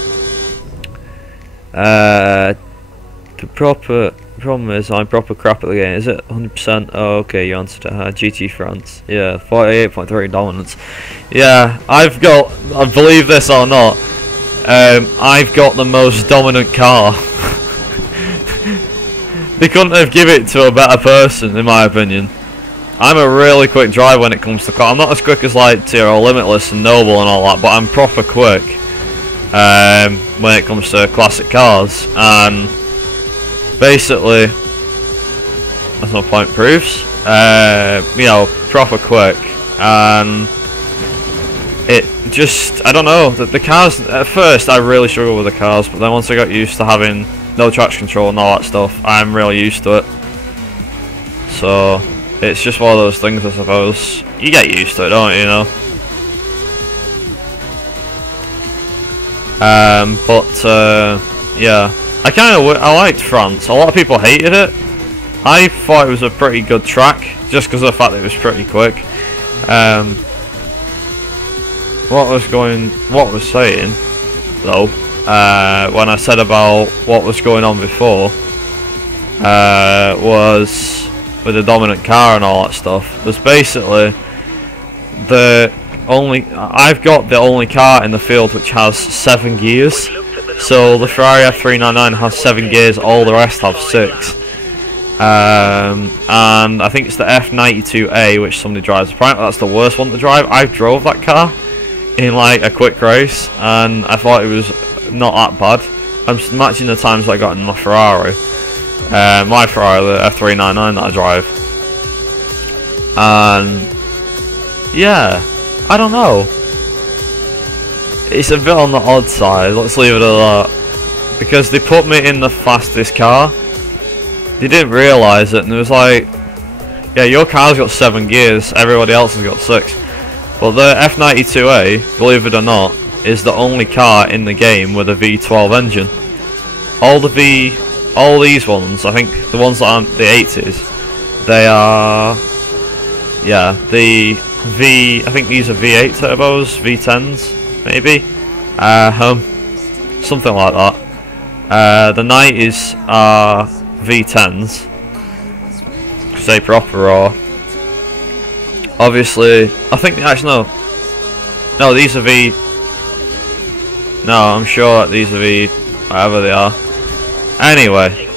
The problem is I'm proper crap at the game. Is it 100%? Oh, okay, you answered it. GT France. Yeah, 48.3 dominance. Yeah, I've got, believe this or not, I've got the most dominant car. They couldn't have given it to a better person, in my opinion. I'm a really quick driver when it comes to car. I'm not as quick as like TRL Limitless and Noble and all that, but I'm proper quick when it comes to classic cars. And basically, as my point proves, you know, proper quick. And it just, I don't know, the cars, at first I really struggled with the cars, but then once I got used to having no traction control and all that stuff, I'm really used to it. So it's just one of those things, I suppose. You get used to it, don't you, know? Yeah, I liked France. A lot of people hated it. I thought it was a pretty good track, just because of the fact that it was pretty quick. What I was saying though, when I said about what was going on before, was with the dominant car and all that stuff, was basically I've got the only car in the field which has 7 gears. So the Ferrari F399 has 7 gears, all the rest have 6. And I think it's the F92A which somebody drives. Apparently that's the worst one to drive. I've drove that car. in like a quick race, and I thought it was not that bad. I'm matching the times I got in my Ferrari, the F399 that I drive, and yeah, I don't know. It's a bit on the odd side. Let's leave it at that, because they put me in the fastest car. They didn't realise it, and it was like, yeah, your car's got 7 gears, everybody else has got 6. But the F92A, believe it or not, is the only car in the game with a V12 engine. All these ones, I think the ones that aren't the 80s, they are, yeah, I think these are V8 turbos, V10s, maybe, something like that. The 90s are V10s, because they proper raw. Obviously, I think actually no, these are V. No, I'm sure that these are V, whatever they are. Anyway,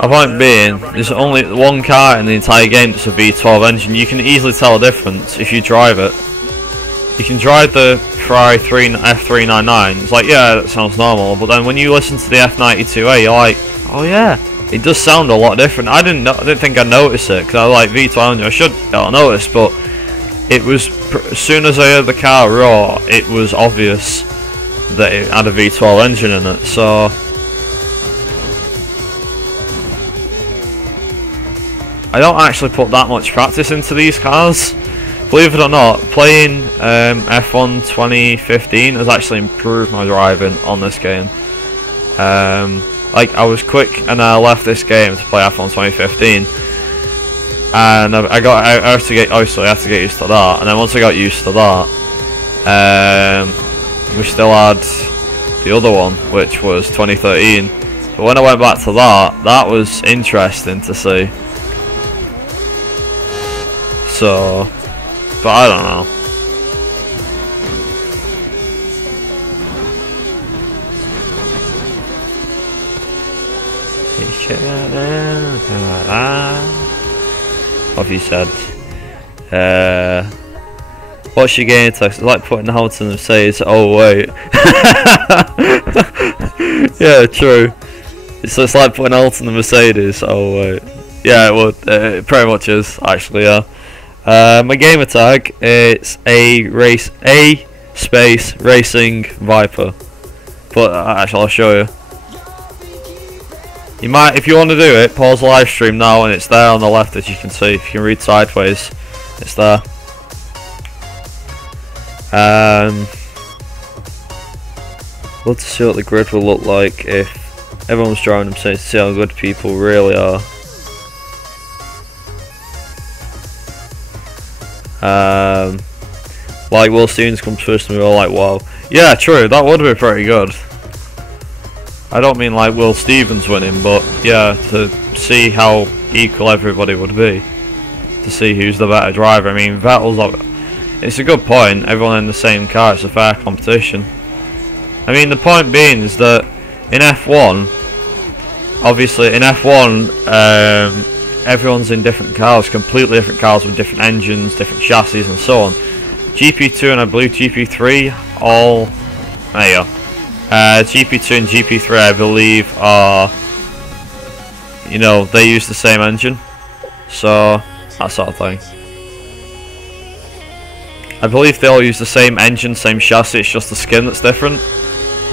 my point being, there's only one car in the entire game that's a V12 engine. You can easily tell the difference if you drive it. You can drive the Ferrari F399. It's like, yeah, that sounds normal, but then when you listen to the F92A, you're like, oh yeah, it does sound a lot different. I didn't think I'd notice it, because I like V12. I should have noticed, but it was as soon as I heard the car roar, it was obvious that it had a V12 engine in it. So I don't actually put that much practice into these cars. Believe it or not, playing F1 2015 has actually improved my driving on this game. Like, I was quick and I left this game to play F1 2015, and I had to get used to that. And then once I got used to that, we still had the other one, which was 2013. But when I went back to that was interesting to see. So, but I don't know. What have you said? What's your game text? It's like putting out and says, oh wait. Yeah, true. It's like putting out in the Mercedes. Oh wait. Yeah, it would. It pretty much is, actually, yeah. My gamer tag, it's A space racing Viper. But actually, I'll show you. You might, if you want to do it, pause the live stream now, and it's there on the left, as you can see. If you can read sideways, it's there. Love to see what the grid will look like if everyone's driving them, to see how good people really are. Like Will Stevens comes first and we're all like, wow. Yeah, true, that would be pretty good. I don't mean like Will Stevens winning, but yeah, to see how equal everybody would be, to see who's the better driver. I mean, Vettel's, it's a good point, everyone in the same car, it's a fair competition. I mean, the point being is that in F1, obviously in F1, everyone's in different cars, completely different cars with different engines, different chassis and so on. GP2 and I believe GP3 all, there you go. GP2 and GP3 I believe are, you know, they use the same engine, so that sort of thing. I believe they all use the same engine, same chassis, it's just the skin that's different.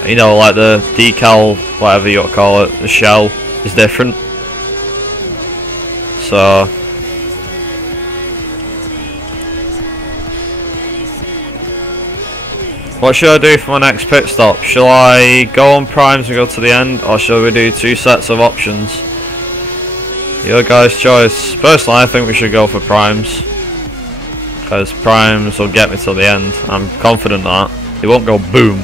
You know, like the decal, whatever you want to call it, the shell is different. So what should I do for my next pit stop? Shall I go on primes and go to the end, or shall we do 2 sets of options? Your guys' choice. Personally, I think we should go for primes, because primes will get me till the end. I'm confident that they won't go boom.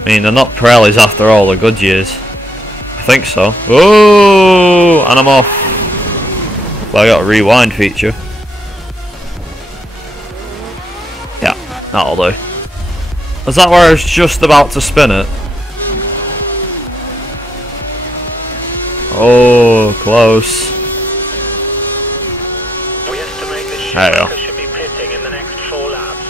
I mean, they're not Pirellis after all, they're Goodyears. I think so. Oh, and I'm off. Well, I got a rewind feature. Yeah, that'll do. Is that where I was just about to spin it? Oh, close. We estimate the There you go. should be pitting in the next 4 laps.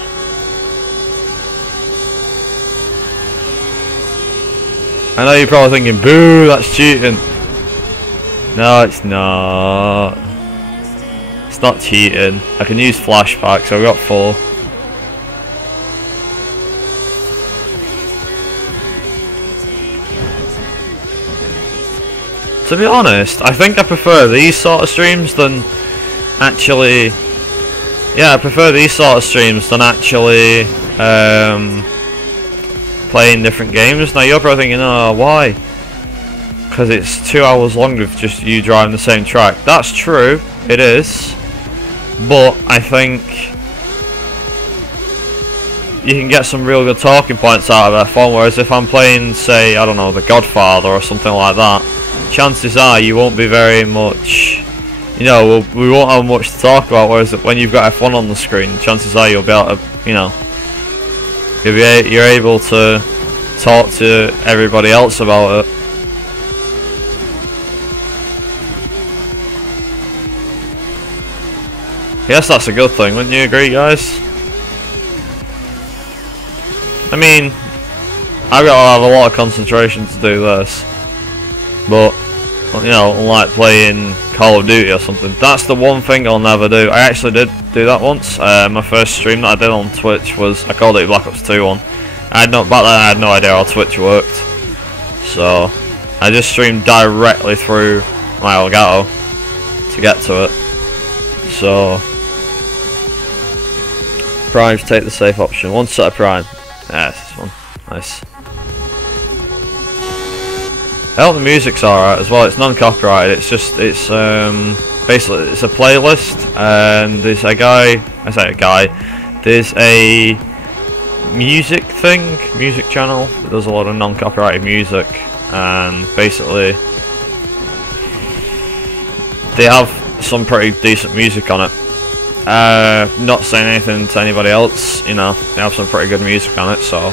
I know you're probably thinking, boo, that's cheating. No, it's not. It's not cheating. I can use flashback, so I've got 4. To be honest, I think I prefer these sort of streams than actually... Yeah, I prefer these sort of streams than actually playing different games. Now you're probably thinking, oh, why? Because it's 2 hours long with just you driving the same track. That's true, it is. But I think you can get some real good talking points out of F1, whereas if I'm playing, say, I don't know, The Godfather or something like that, chances are you won't be very much, you know, we won't have much to talk about, whereas when you've got F1 on the screen, chances are you'll be able to, you know, you're able to talk to everybody else about it. Yes, that's a good thing, wouldn't you agree, guys? I mean, I've got to have a lot of concentration to do this, but, you know, unlike playing Call of Duty or something, that's the one thing I'll never do. I actually did do that once. My first stream that I did on Twitch was a Call of Duty Black Ops 2 one. Back then I had no idea how Twitch worked, so I just streamed directly through my Elgato to get to it. So primes, take the safe option. One set of prime. Yeah, this one. Nice. I hope the music's alright as well. It's non-copyrighted. It's just, it's basically it's a playlist, and there's a guy. I say a guy. There's a music channel that does a lot of non-copyrighted music, and basically they have some pretty decent music on it. Not saying anything to anybody else, you know, they have some pretty good music on it, so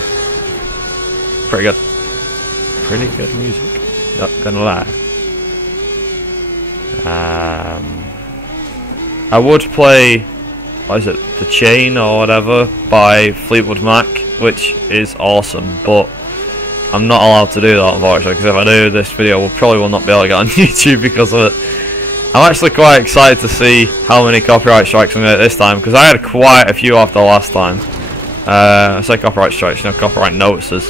pretty good music, not gonna lie. I would play, what is it, The Chain or whatever by Fleetwood Mac, which is awesome, but I'm not allowed to do that, unfortunately, because if I do, this video will not be able to get on YouTube because of it. I'm actually quite excited to see how many copyright strikes I'm going to get this time, because I had quite a few after last time. I say copyright strikes, you know, copyright notices.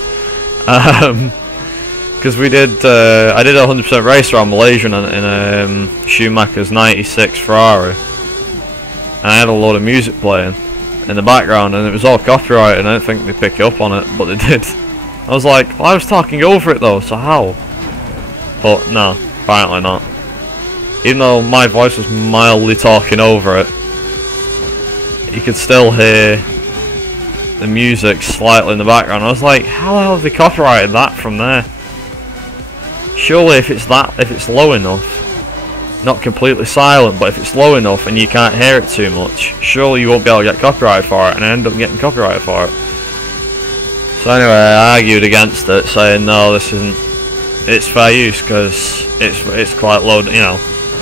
Because we did, I did a 100% race around Malaysia in Schumacher's 96 Ferrari, and I had a lot of music playing in the background, and it was all copyrighted, and I don't think they picked up on it, but they did. I was like, well, I was talking over it though, so how? But no, apparently not. Even though my voice was mildly talking over it, you could still hear the music slightly in the background. I was like, how the hell have they copyrighted that from there? Surely if it's low enough, not completely silent, but if it's low enough and you can't hear it too much, surely you won't be able to get copyrighted for it, and I end up getting copyrighted for it. So anyway, I argued against it, saying no, this isn't, it's fair use because it's quite low, you know,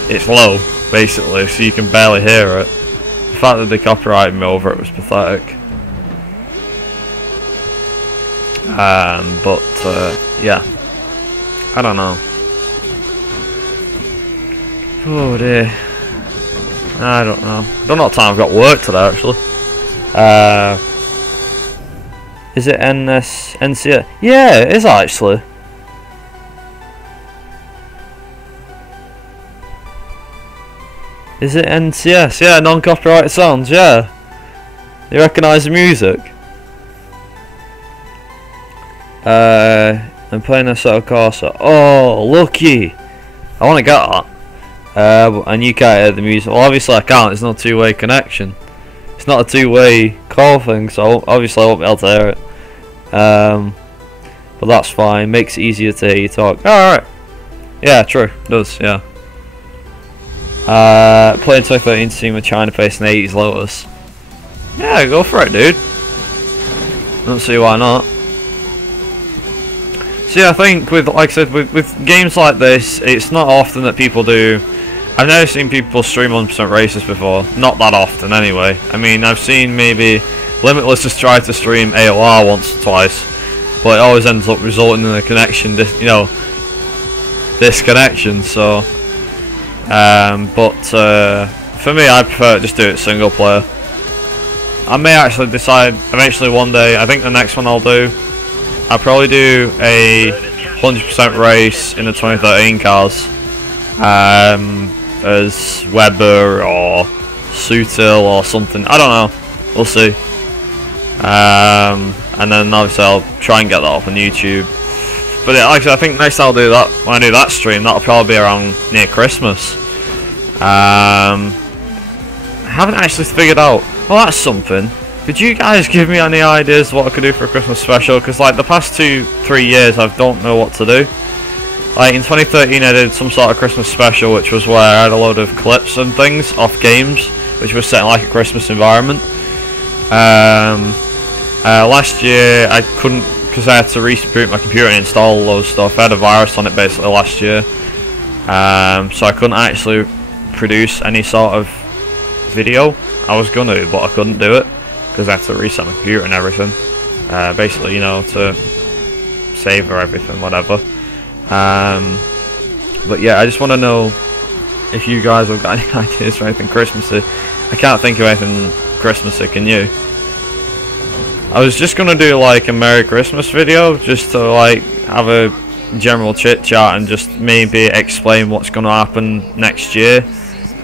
it's low basically, so you can barely hear it. The fact that they copyrighted me over it was pathetic. But yeah, I don't know. Oh dear, I don't know. I don't know what time I've got work today actually. Is it NCS? Yeah, it is actually. Is it NCS? Yeah, non-copyrighted sounds, yeah. You recognise the music? I'm playing a set of Corsa. Oh, lucky! I want to get that. And you can't hear the music. Well, obviously I can't, there's no two-way connection. It's not a two-way call thing, so obviously I won't be able to hear it. But that's fine, makes it easier to hear you talk. Alright. Yeah, true, it does, yeah. Playing 2013 team with China facing 80s Lotus. Yeah, go for it, dude. Don't see why not. See, I think with, like I said, with games like this, it's not often that people do. I've never seen people stream 100% races before. Not that often, anyway. I mean, I've seen maybe Limitless just try to stream AOR once or twice, but it always ends up resulting in a connection, disconnection. So, for me, I prefer to just do it single player. I may actually decide eventually one day. I think the next one I'll probably do a 100% race in the 2013 cars, as Weber or Sutil or something. I don't know. We'll see. And then obviously I'll try and get that up on YouTube. But actually, I think next I'll do that when I do that stream. That'll probably be around near Christmas. I haven't actually figured out. Well, that's something. Could you guys give me any ideas what I could do for a Christmas special? Because like the past 2-3 years, I don't know what to do. Like in 2013, I did some sort of Christmas special, which was where I had a load of clips and things off games, which was set in like a Christmas environment. Last year, I couldn't, because I had to reboot my computer and install all those stuff. I had a virus on it basically last year, so I couldn't actually produce any sort of video. I was gonna, but I couldn't do it because I had to reset my computer and everything. Basically, you know, to save or everything, whatever. But yeah, I just want to know if you guys have got any ideas for anything Christmassy. I can't think of anything Christmassy, can you? I was just gonna do like a Merry Christmas video, just to like have a general chit chat and just maybe explain what's gonna happen next year,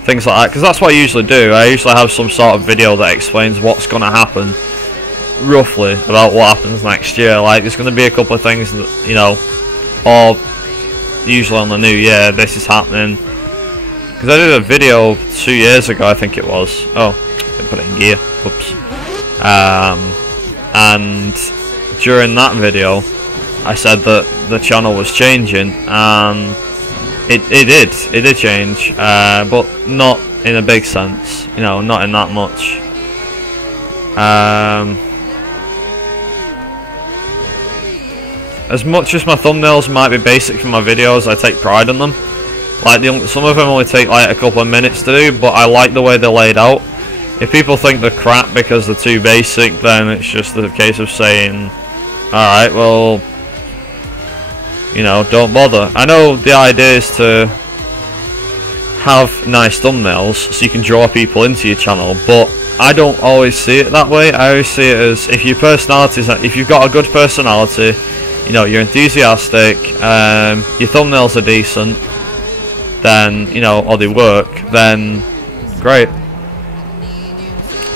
things like that, because that's what I usually do. I usually have some sort of video that explains what's gonna happen roughly about what happens next year. Like there's gonna be a couple of things that, you know, or usually on the new year this is happening, because I did a video 2 years ago, I think it was. Oh, I put it in gear. Oops. And during that video I said that the channel was changing, and it did change, but not in a big sense, you know, not in that much. As much as my thumbnails might be basic for my videos, I take pride in them. Like some of them only take like a couple of minutes to do, but I like the way they're laid out. If people think they're crap because they're too basic, then it's just a case of saying, alright, well, you know, don't bother. I know the idea is to have nice thumbnails so you can draw people into your channel, but I don't always see it that way. I always see it as if your personality, if you've got a good personality, you know, you're enthusiastic, your thumbnails are decent, then, you know, or they work, then great.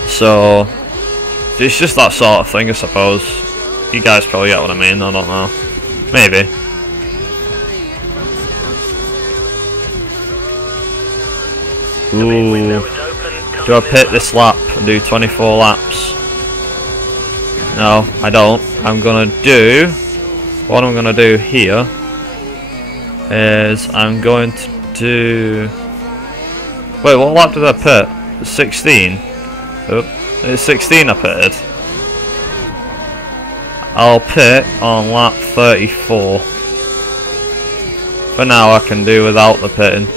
So it's just that sort of thing, I suppose. You guys probably get what I mean. I don't know. Maybe. Ooh. Do I pit this lap and do 24 laps? No, I don't. I'm gonna do. What I'm gonna do here is I'm going to do. Wait, what lap did I pit? 16. Oop, it's 16 I pitted. I'll pit on lap 34. For now I can do without the pitting.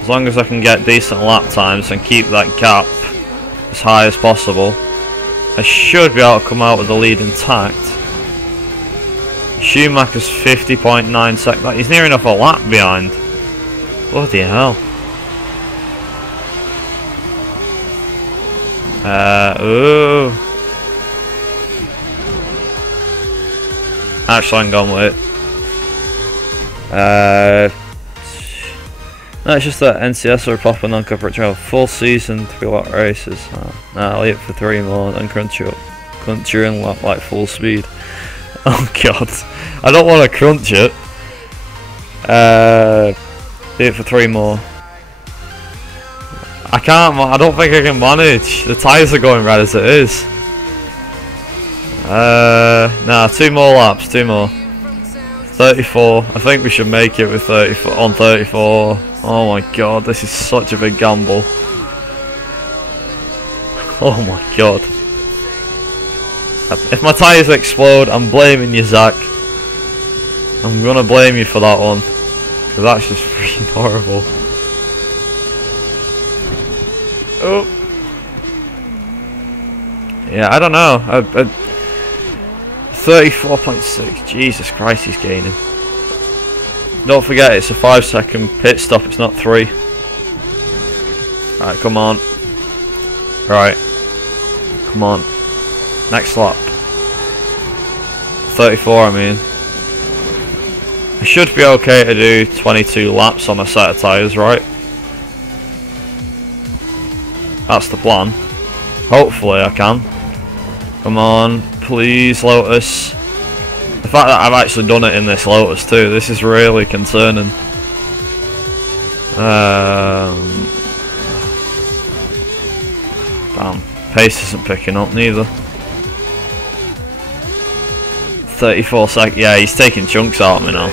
As long as I can get decent lap times and keep that gap as high as possible, I should be able to come out with the lead intact. Schumacher's 50.9 seconds. He's near enough a lap behind. Bloody hell. Ooh. Actually, I'm gone with it. No, it's just that NCS are popping on corporate travel. Full season, 3 lot races. I'll leave it for 3 more, then crunch in like full speed. Oh god, I don't want to crunch it. Leave it for 3 more. I can't, I don't think I can manage. The tyres are going red as it is. Nah, 2 more laps, 2 more. 34, I think we should make it with 34, on 34. Oh my god, this is such a big gamble. Oh my god. If my tyres explode, I'm blaming you, Zach. I'm gonna blame you for that one. Because that's just freaking horrible. Oh. Yeah, I don't know. 34.6. Jesus Christ, he's gaining. Don't forget, it's a 5-second pit stop, it's not 3. Right, come on. Right. Come on. Next lap. 34, I mean. I should be okay to do 22 laps on a set of tyres, right? That's the plan. Hopefully I can. Come on, please, Lotus. The fact that I've actually done it in this Lotus too, this is really concerning. Damn, pace isn't picking up neither. 34 seconds. Yeah, he's taking chunks out of me now.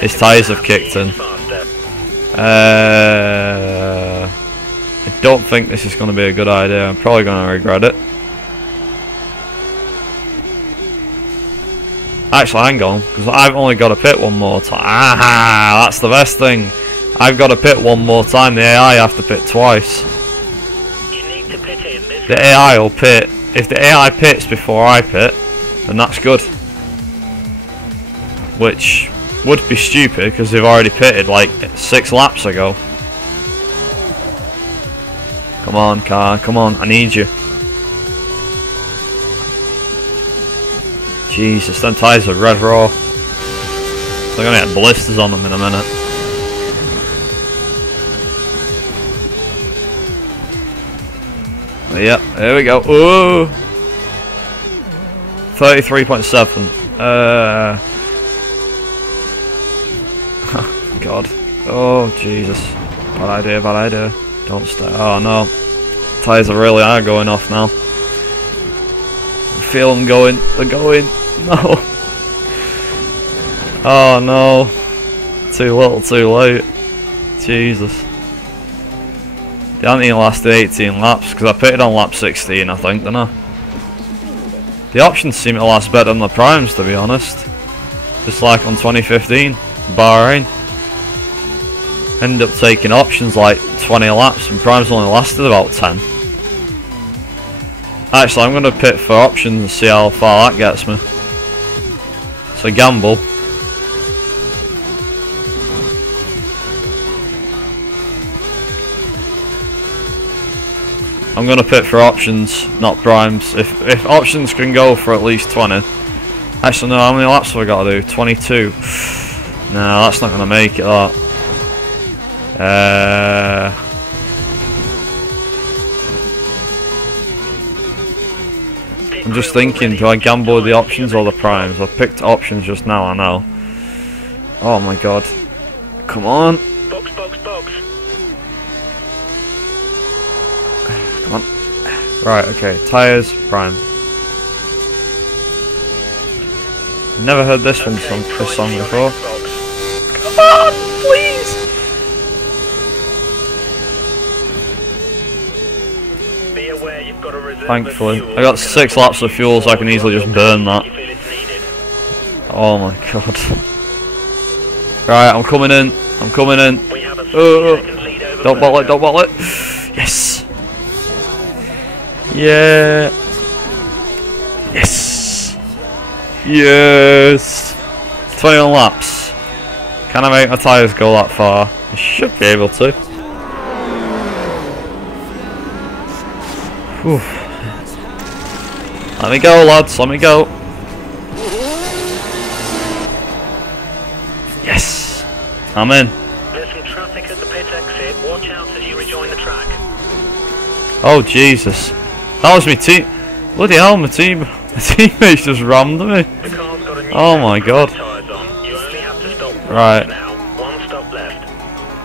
His tyres have kicked in. I don't think this is going to be a good idea. I'm probably going to regret it. Actually, hang on, because I've only got to pit one more time. Ah, that's the best thing. I've got to pit one more time. The AI have to pit twice. The AI will pit. If the AI pits before I pit, then that's good. Which would be stupid because they've already pitted like 6 laps ago. Come on, car, come on, I need you. Jesus, them tyres are red raw. They're gonna get blisters on them in a minute. Yep, here we go. Ooh, 33.7. God. Oh Jesus. Bad idea. Bad idea. Don't stay. Oh no. Tyres are really are going off now. I feel them going. They're going. No. Oh no. Too little, too late. Jesus. They haven't even lasted 18 laps because I pitted on lap 16, I think, didn't I? The options seem to last better than the primes, to be honest. Just like on 2015, Bahrain. Ended up taking options like 20 laps and primes only lasted about 10. Actually, I'm going to pit for options and see how far that gets me. It's a gamble. I'm going to pit for options, not primes. If options can go for at least 20. Actually, no, how many laps have I got to do? 22. No, that's not going to make it, that. I'm just thinking, do I gamble with the options or the primes? I've picked options just now, I know. Oh my god. Come on. Box, box, box. Come on. Right, okay. Tyres, prime. Never heard this one this song before. Come on, please! Be aware you've got a reserve. Thankfully. I got 6 laps of fuel so I can easily just burn that. Oh my god. Right, I'm coming in. I'm coming in. Don't bottle it, don't bottle it. Yes! Yeah! Yes! Yes! 21 laps. Can I make my tyres go that far? I should be able to. Whew. Let me go, lads, let me go. Yes! I'm in. There's some traffic at the pit exit. Watch out as you rejoin the track. Oh Jesus. That was my team. Bloody hell, my teammates just rammed me. The car's got a new Oh my god. tyres on. You only have to stop once Right. now. One stop left.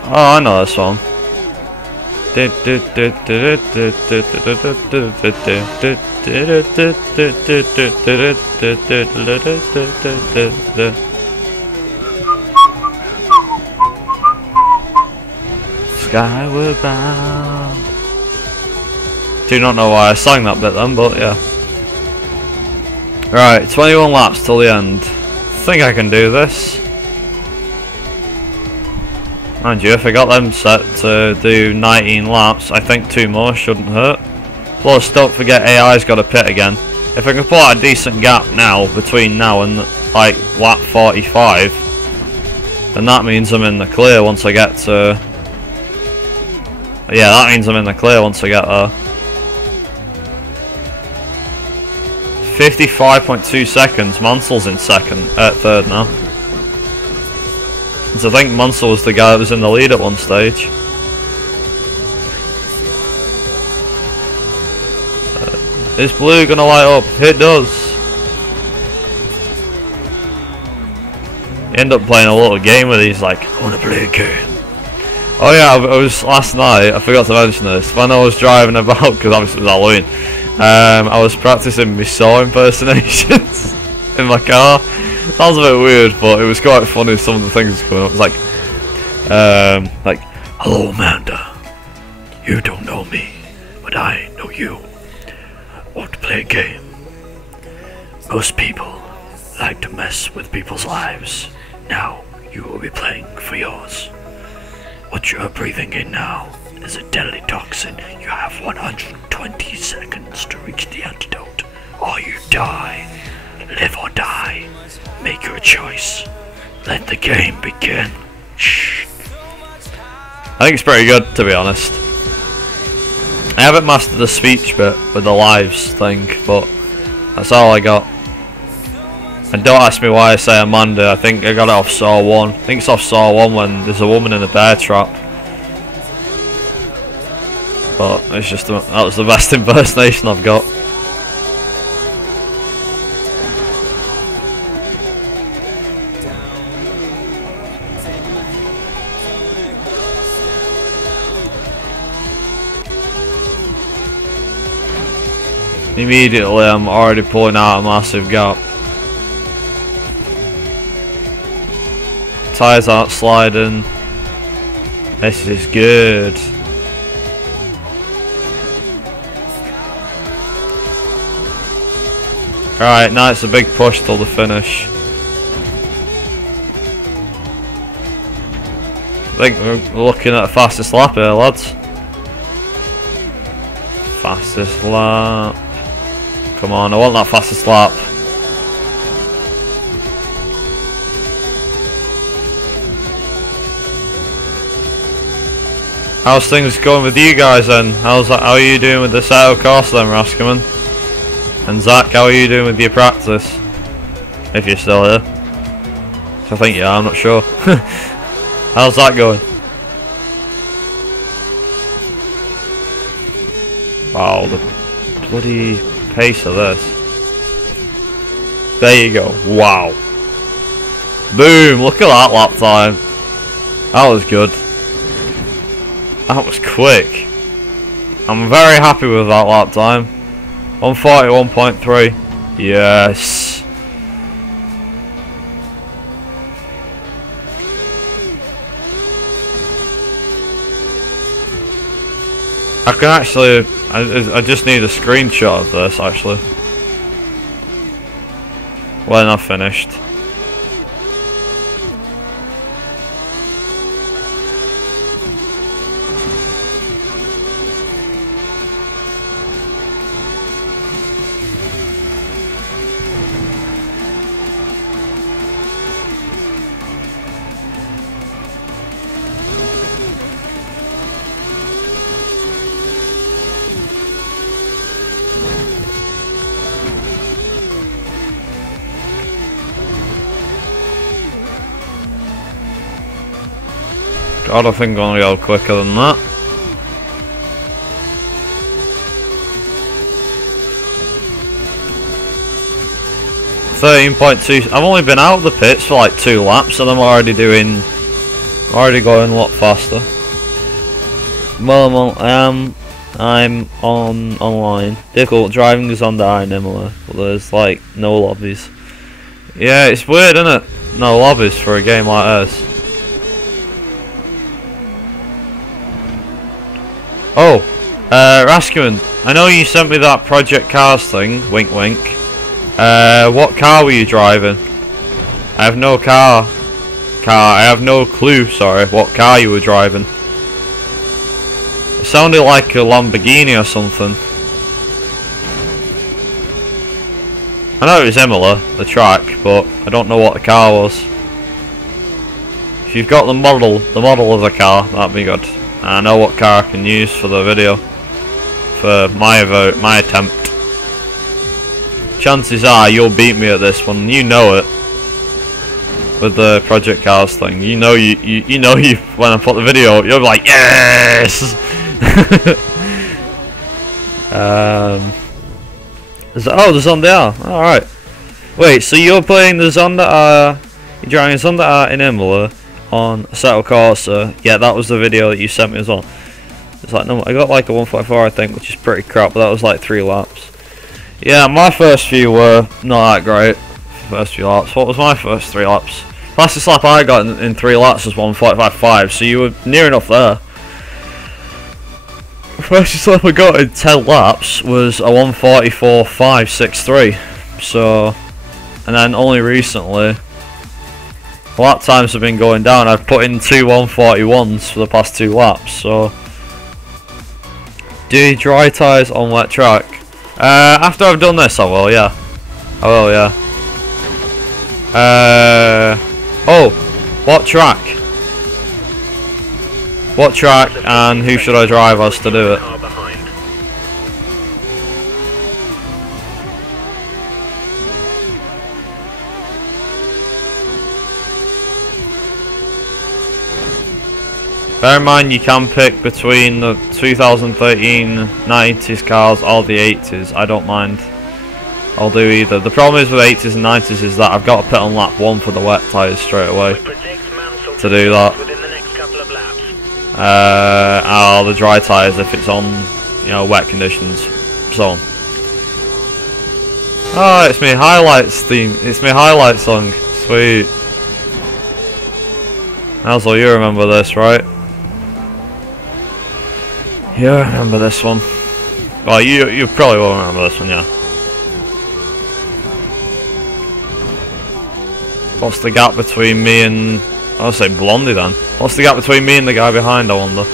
Oh, I know this one. Skyward bound. Do not know why I sang that bit then, but yeah. Right, 21 laps till the end. Think I can do this. Mind you, if I got them set to do 19 laps, I think 2 more shouldn't hurt. Plus, don't forget AI's got a pit again. if I can put a decent gap now between now and like lap 45, then that means I'm in the clear once I get to. Yeah, that means I'm in the clear once I get there. 55.2 seconds. Mansell's in third now. So I think Mansell was the guy that was in the lead at one stage. Is blue gonna light up? It does. You end up playing a little game where he's like, I wanna play a game. Oh yeah, I was last night, I forgot to mention this, when I was driving about, because obviously it was Halloween, I was practicing my Saw impersonations in my car. Sounds a bit weird, but it was quite funny, some of the things coming up. It was like, hello Amanda, you don't know me, but I know you. Want to play a game? Most people like to mess with people's lives. Now you will be playing for yours. What you are breathing in now is a deadly toxin. You have 120 seconds to reach the antidote, or you die. Live or die. Make your choice. Let the game begin. Shh. I think it's pretty good, to be honest. I haven't mastered the speech bit with the lives thing, but that's all I got. And don't ask me why I say Amanda. I think I got it off Saw 1. I think it's off Saw 1 when there's a woman in a bear trap. But it's just that was the best impersonation I've got. Immediately I'm already pulling out a massive gap. Tyres aren't sliding. This is good. Alright, now it's a big push till the finish. I think we're looking at a fastest lap here, lads. Fastest lap. Come on, I want that fastest lap. How's things going with you guys then? How are you doing with the set of course then, Raskaman? And Zach, how are you doing with your practice? If you're still here. I think you are, I'm not sure. How's that going? Wow, the bloody pace of this. There you go. Wow. Boom, look at that lap time. That was good. That was quick. I'm very happy with that lap time. 141.3. Yes. I can actually, I just need a screenshot of this actually. When I've finished. God, I think I'm gonna go quicker than that. $13.2. I've only been out of the pits for like 2 laps, and I'm already going a lot faster. Well, I'm online. Difficult driving is on the Imola, but there's like no lobbies. Yeah, it's weird, isn't it? No lobbies for a game like this. Oh, Raskin, I know you sent me that Project Cars thing, wink wink. What car were you driving? I have no I have no clue, sorry, what car you were driving. It sounded like a Lamborghini or something. I know it was Imola, the track, but I don't know what the car was. If you've got the model of the car, that'd be good. And I know what car I can use for the video, for my attempt. Chances are you'll beat me at this one. You know it. With the Project Cars thing, you know when I put the video up, you'll be like, yes. Oh, the Zonda R. Alright. Wait, so you're playing the Zonda R, you're driving a Zonda R in Imola on Assetto Corsa. Yeah, that was the video that you sent me as well. It's like, no, I got like a 144 I think, which is pretty crap, but that was like 3 laps. Yeah, my first few were not that great. First few laps. What was my first 3 laps? Fastest lap I got in 3 laps was 145.5, so you were near enough there. Fastest lap I got in 10 laps was a 144.563. So, and then only recently, lap times have been going down. I've put in 2 141s for the past 2 laps. So, do you dry tyres on wet track? After I've done this, I will. Yeah, I will. Yeah. Oh, what track? What track and who should I drive as to do it? Bear in mind you can pick between the 2013 90s cars or the 80s. I don't mind. I'll do either. The problem is with 80s and 90s is that I've got to put on lap 1 for the wet tyres straight away to do that. Or the dry tyres if it's on, you know, wet conditions. So. Oh, it's my highlights theme. It's my highlight song. Sweet. Also, you remember this, right? You remember this one. Well, you probably will remember this one, yeah. What's the gap between me and... I'll say Blondie then. What's the gap between me and the guy behind, I wonder?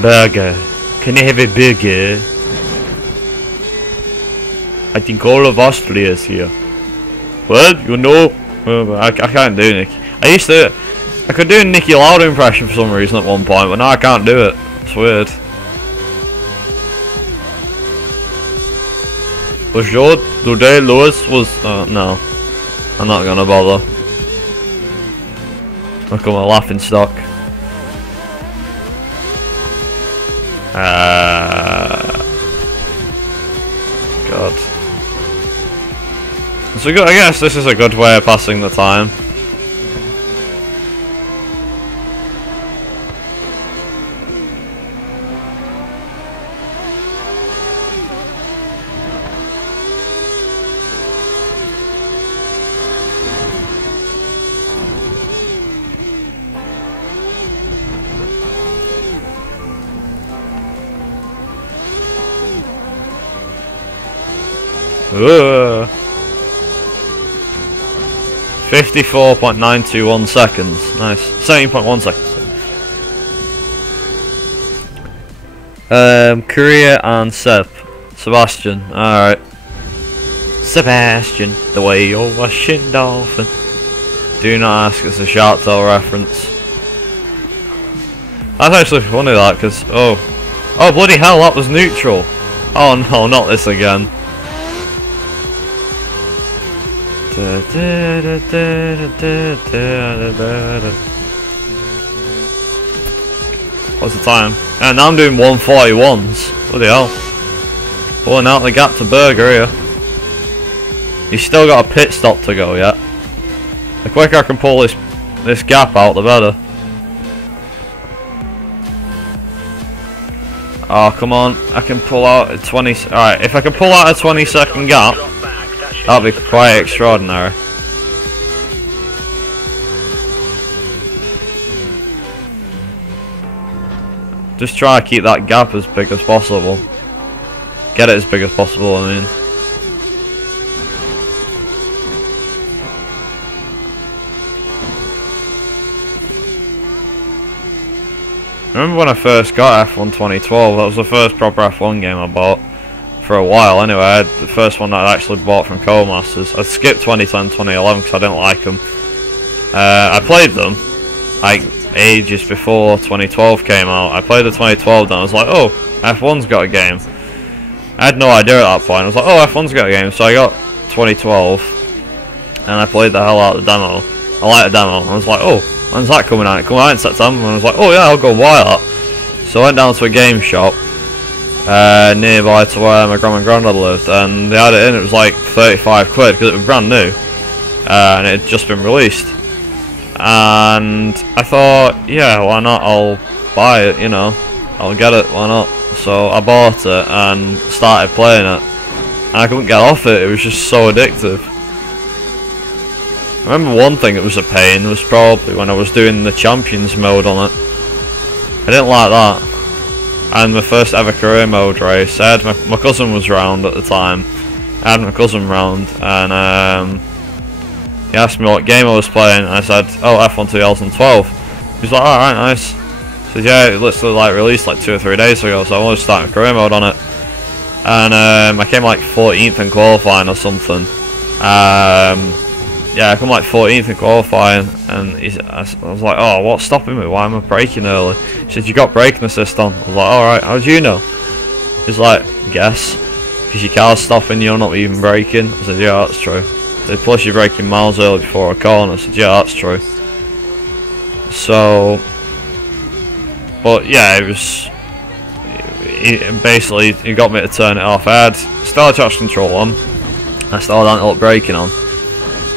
Burger. Can you have a burger? I think all of Austria is here. Well, you know... I can't do Nicky. I could do a Nicky Lauda impression for some reason at one point, but now I can't do it. It's weird. Bonjour, today Lotus was... no. I'm not gonna bother. Look at my laughing stock. God. So I guess this is a good way of passing the time. Ugh. 54.921 seconds. Nice. 17.1 seconds. Korea and Sebastian. Alright. Sebastian, the way you're washing dolphin. Do not ask, it's a Shark Tale reference. That's actually funny that, because, oh bloody hell, that was neutral. Oh no, not this again. What's the time? And now I'm doing 141s. Bloody hell. Pulling out the gap to Berger here. He's still got a pit stop to go yet. The quicker I can pull this gap out, the better. Oh, come on. I can pull out a 20... Alright, if I can pull out a 20-second gap, that'll be quite extraordinary. Just try to keep that gap as big as possible. Get it as big as possible, I mean. I remember when I first got F1 2012, that was the first proper F1 game I bought. for a while anyway. I had the first one that I actually bought from Codemasters. I skipped 2010, 2011 because I didn't like them. I played them like ages before 2012 came out. I played the 2012 and I was like, oh, F1's got a game. I had no idea at that point. I was like, oh, F1's got a game. So I got 2012 and I played the hell out of the demo. I liked the demo. I was like, oh, when's that coming out? It coming out in September. And I was like, oh yeah, I'll go buy that. So I went down to a game shop nearby to where my grandma and granddad lived, and they had it in. It was like 35 quid because it was brand new and it had just been released. And I thought, yeah, why not? I'll buy it, you know, I'll get it, why not? So I bought it and started playing it, and I couldn't get off it. It was just so addictive. I remember one thing that was a pain was probably when I was doing the Champions mode on it. I didn't like that. And my first ever career mode race, I had my cousin was round at the time. I had my cousin round, and he asked me what game I was playing, and I said, oh, F1 2012. He's like, alright, nice. I said, yeah, it literally like released like 2 or 3 days ago, so I wanted to start career mode on it. And I came like 14th in qualifying or something. Yeah, I come like 14th in qualifying, and I was like, oh, what's stopping me? Why am I braking early? He said, you got braking assist on. I was like, alright, how do you know? He's like, guess. Because your car's stopping, you're not even braking. I said, yeah, that's true. He said, plus you're braking miles early before a corner. I said, yeah, that's true. So, but yeah, it was, basically, he got me to turn it off. I had still traction control on. I still had anti-lock braking on.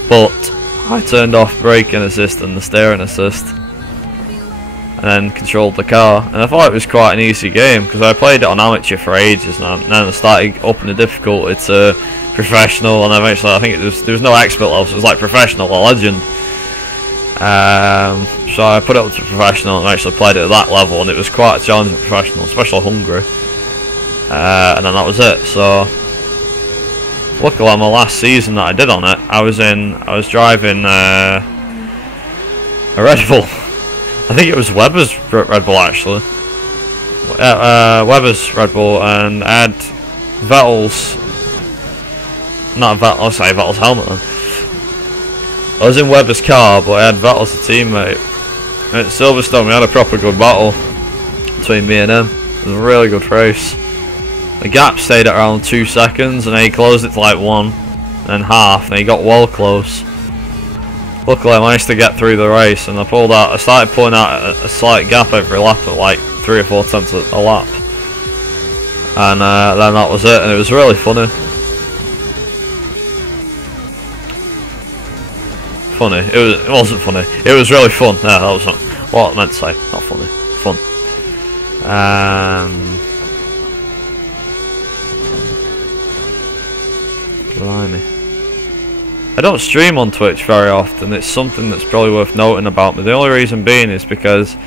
But I turned off braking assist and the steering assist, and then controlled the car, and I thought it was quite an easy game because I played it on amateur for ages now, and then I started upping the difficulty to professional, and eventually I think there was no expert level, so it was like professional or legend. So I put it up to professional and actually played it at that level, and it was quite a challenging professional, especially Hungary. And then that was it. So luckily, on my last season that I did on it, I was driving a Red Bull. I think it was Webber's Red Bull actually. Webber's Red Bull, and I had Vettel's. Not Vettel. I'll say Vettel's helmet then. I was in Webber's car, but I had Vettel as a teammate. And at Silverstone, we had a proper good battle between me and him. It was a really good race. The gap stayed at around 2 seconds, and then he closed it to like 1 and half, and he got well close. Luckily I managed to get through the race, and I started pulling out a slight gap every lap at like 3 or 4 tenths a lap. And then that was it, and it was really funny. It wasn't funny. It was really fun. No, that was what I meant to say. Not funny. Fun. Blimey. I don't stream on Twitch very often. It's something that's probably worth noting about me. The only reason being is because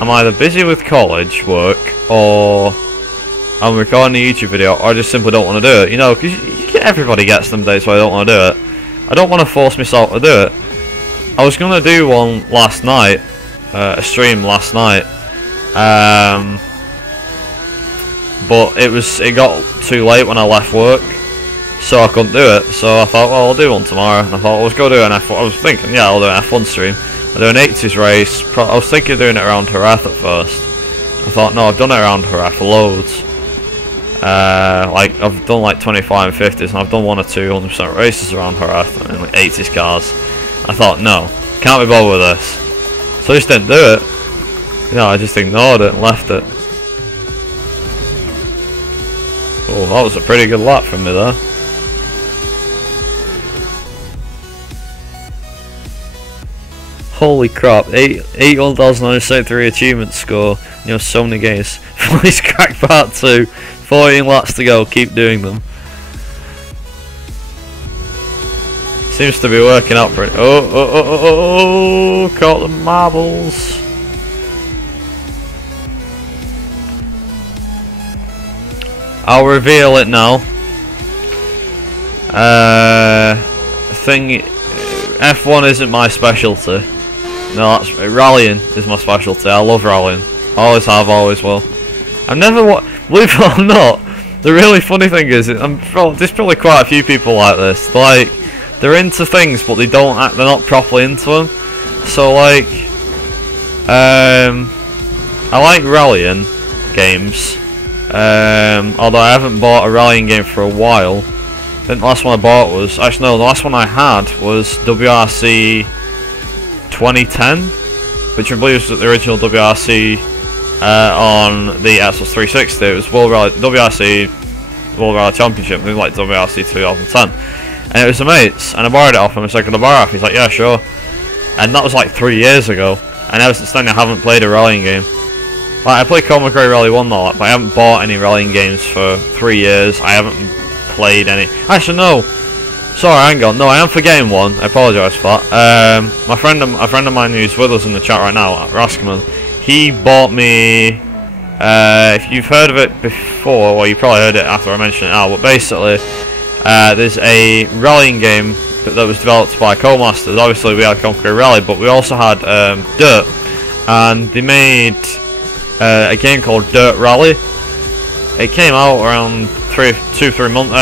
I'm either busy with college work, or I'm recording a YouTube video, or I just simply don't want to do it. You know, because everybody gets them days where I don't want to do it. I don't want to force myself to do it. I was going to do one last night, a stream last night, but it got too late when I left work, so I couldn't do it. So I thought, well, I'll do one tomorrow. And I thought, let's go do an F1. I was thinking, yeah, I'll do an F1 stream. I'll do an 80s race. I was thinking of doing it around Jerez at first. I thought, no, I've done it around Jerez loads. Like I've done like 25 and 50s, and I've done 1 or 2 100% races around Jerez in like 80s cars. I thought, no, can't be bothered with this. So I just didn't do it. You know, I just ignored it and left it. Oh, that was a pretty good lap from me there. Holy crap, 1,973 achievement score. You know, so many games. Police Crack Part 2. 14 laps to go, keep doing them. Seems to be working out pretty. Oh, caught the marbles. I'll reveal it now. F1 isn't my specialty. No, that's rallying is my specialty. I love rallying. Always have, always will. I've never believe it or not, The really funny thing is, there's probably quite a few people like this. Like, they're into things, but they're not properly into them. So like, I like rallying games. Although I haven't bought a rallying game for a while. I think the last one I bought was, actually no, the last one I had was WRC 2010, which I believe was the original WRC on the Xbox 360. It was WRC World Rally Championship, I think like WRC 2010. And it was the mates, and I borrowed it off him. I said, "Can I borrow it?" He's like, "Yeah, sure." And that was like 3 years ago. And ever since then, I haven't played a rallying game. Like, I played Common Grey Rally 1 though, but I haven't bought any rallying games for 3 years. I haven't played any. Actually, no. Sorry, hang on. No, I am forgetting one. I apologise for that. A friend of mine who's with us in the chat right now, Raskman, he bought me. If you've heard of it before, well, you probably heard it after I mentioned it now. But basically, there's a rallying game that was developed by Co-Masters. Obviously, we had Common Grey Rally, but we also had Dirt, and they made a game called Dirt Rally. It came out around 2-3 months,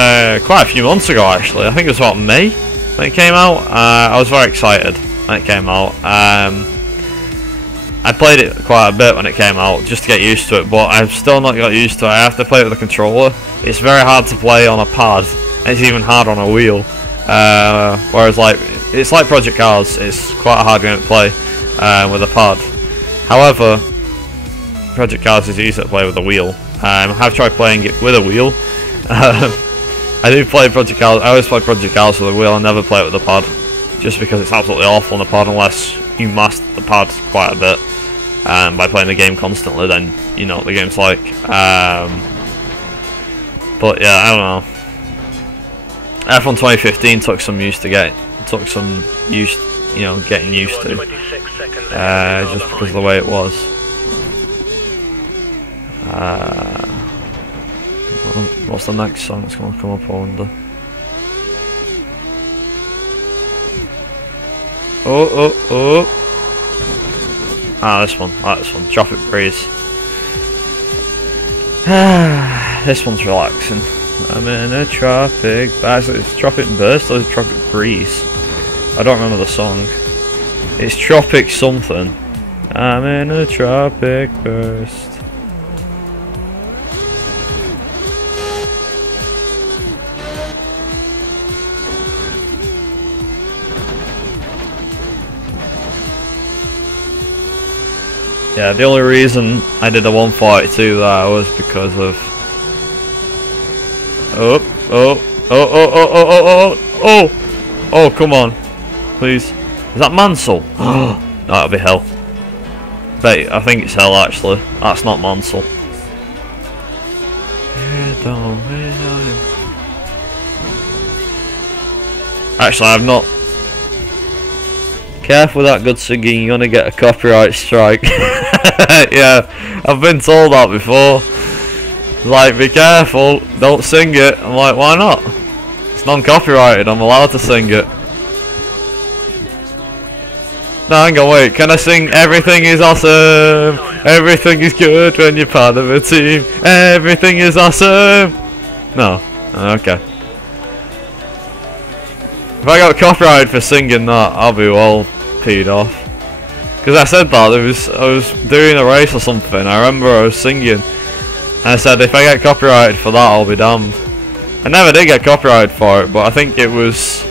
quite a few months ago actually. I think it was about May when it came out. I was very excited when it came out. I played it quite a bit when it came out just to get used to it, but I've still not got used to it. I have to play it with a controller. It's very hard to play on a pad, and it's even hard on a wheel. Whereas like, it's like Project Cars, it's quite a hard game to play with a pad. However, Project Cars is easy to play with a wheel. I have tried playing it with a wheel. I do play Project Cars. I always play Project Cars with a wheel. I never play it with a pad, just because it's absolutely awful on the pad unless you master the pad quite a bit. By playing the game constantly, then you know what the game's like. But yeah, I don't know. F1 2015 took some use to getting used to, just because of the way it was. What's the next song that's going to come up, I wonder? Oh. Ah, this one. I like this one. Tropic Breeze. This one's relaxing. I'm in a tropic. It's Tropic Burst or is it Tropic Breeze? I don't remember the song. It's Tropic something. I'm in a tropic burst. Yeah, the only reason I did a 142 there was because of... Oh, come on. Please. Is that Mansell? No, that'll be hell. I think it's hell, actually. That's not Mansell. Actually, I've not... Careful with that good singing, you're gonna get a copyright strike. Yeah, I've been told that before. Like, be careful, don't sing it. I'm like, why not? It's non-copyrighted, I'm allowed to sing it. No, hang on, wait, can I sing Everything is Awesome? Everything is good when you're part of a team. Everything is awesome. No, okay. If I got copyrighted for singing that, I'll be well peed off. Because I said that, I was doing a race or something, I remember I was singing. And I said, if I get copyrighted for that, I'll be damned. I never did get copyrighted for it, but I think it was...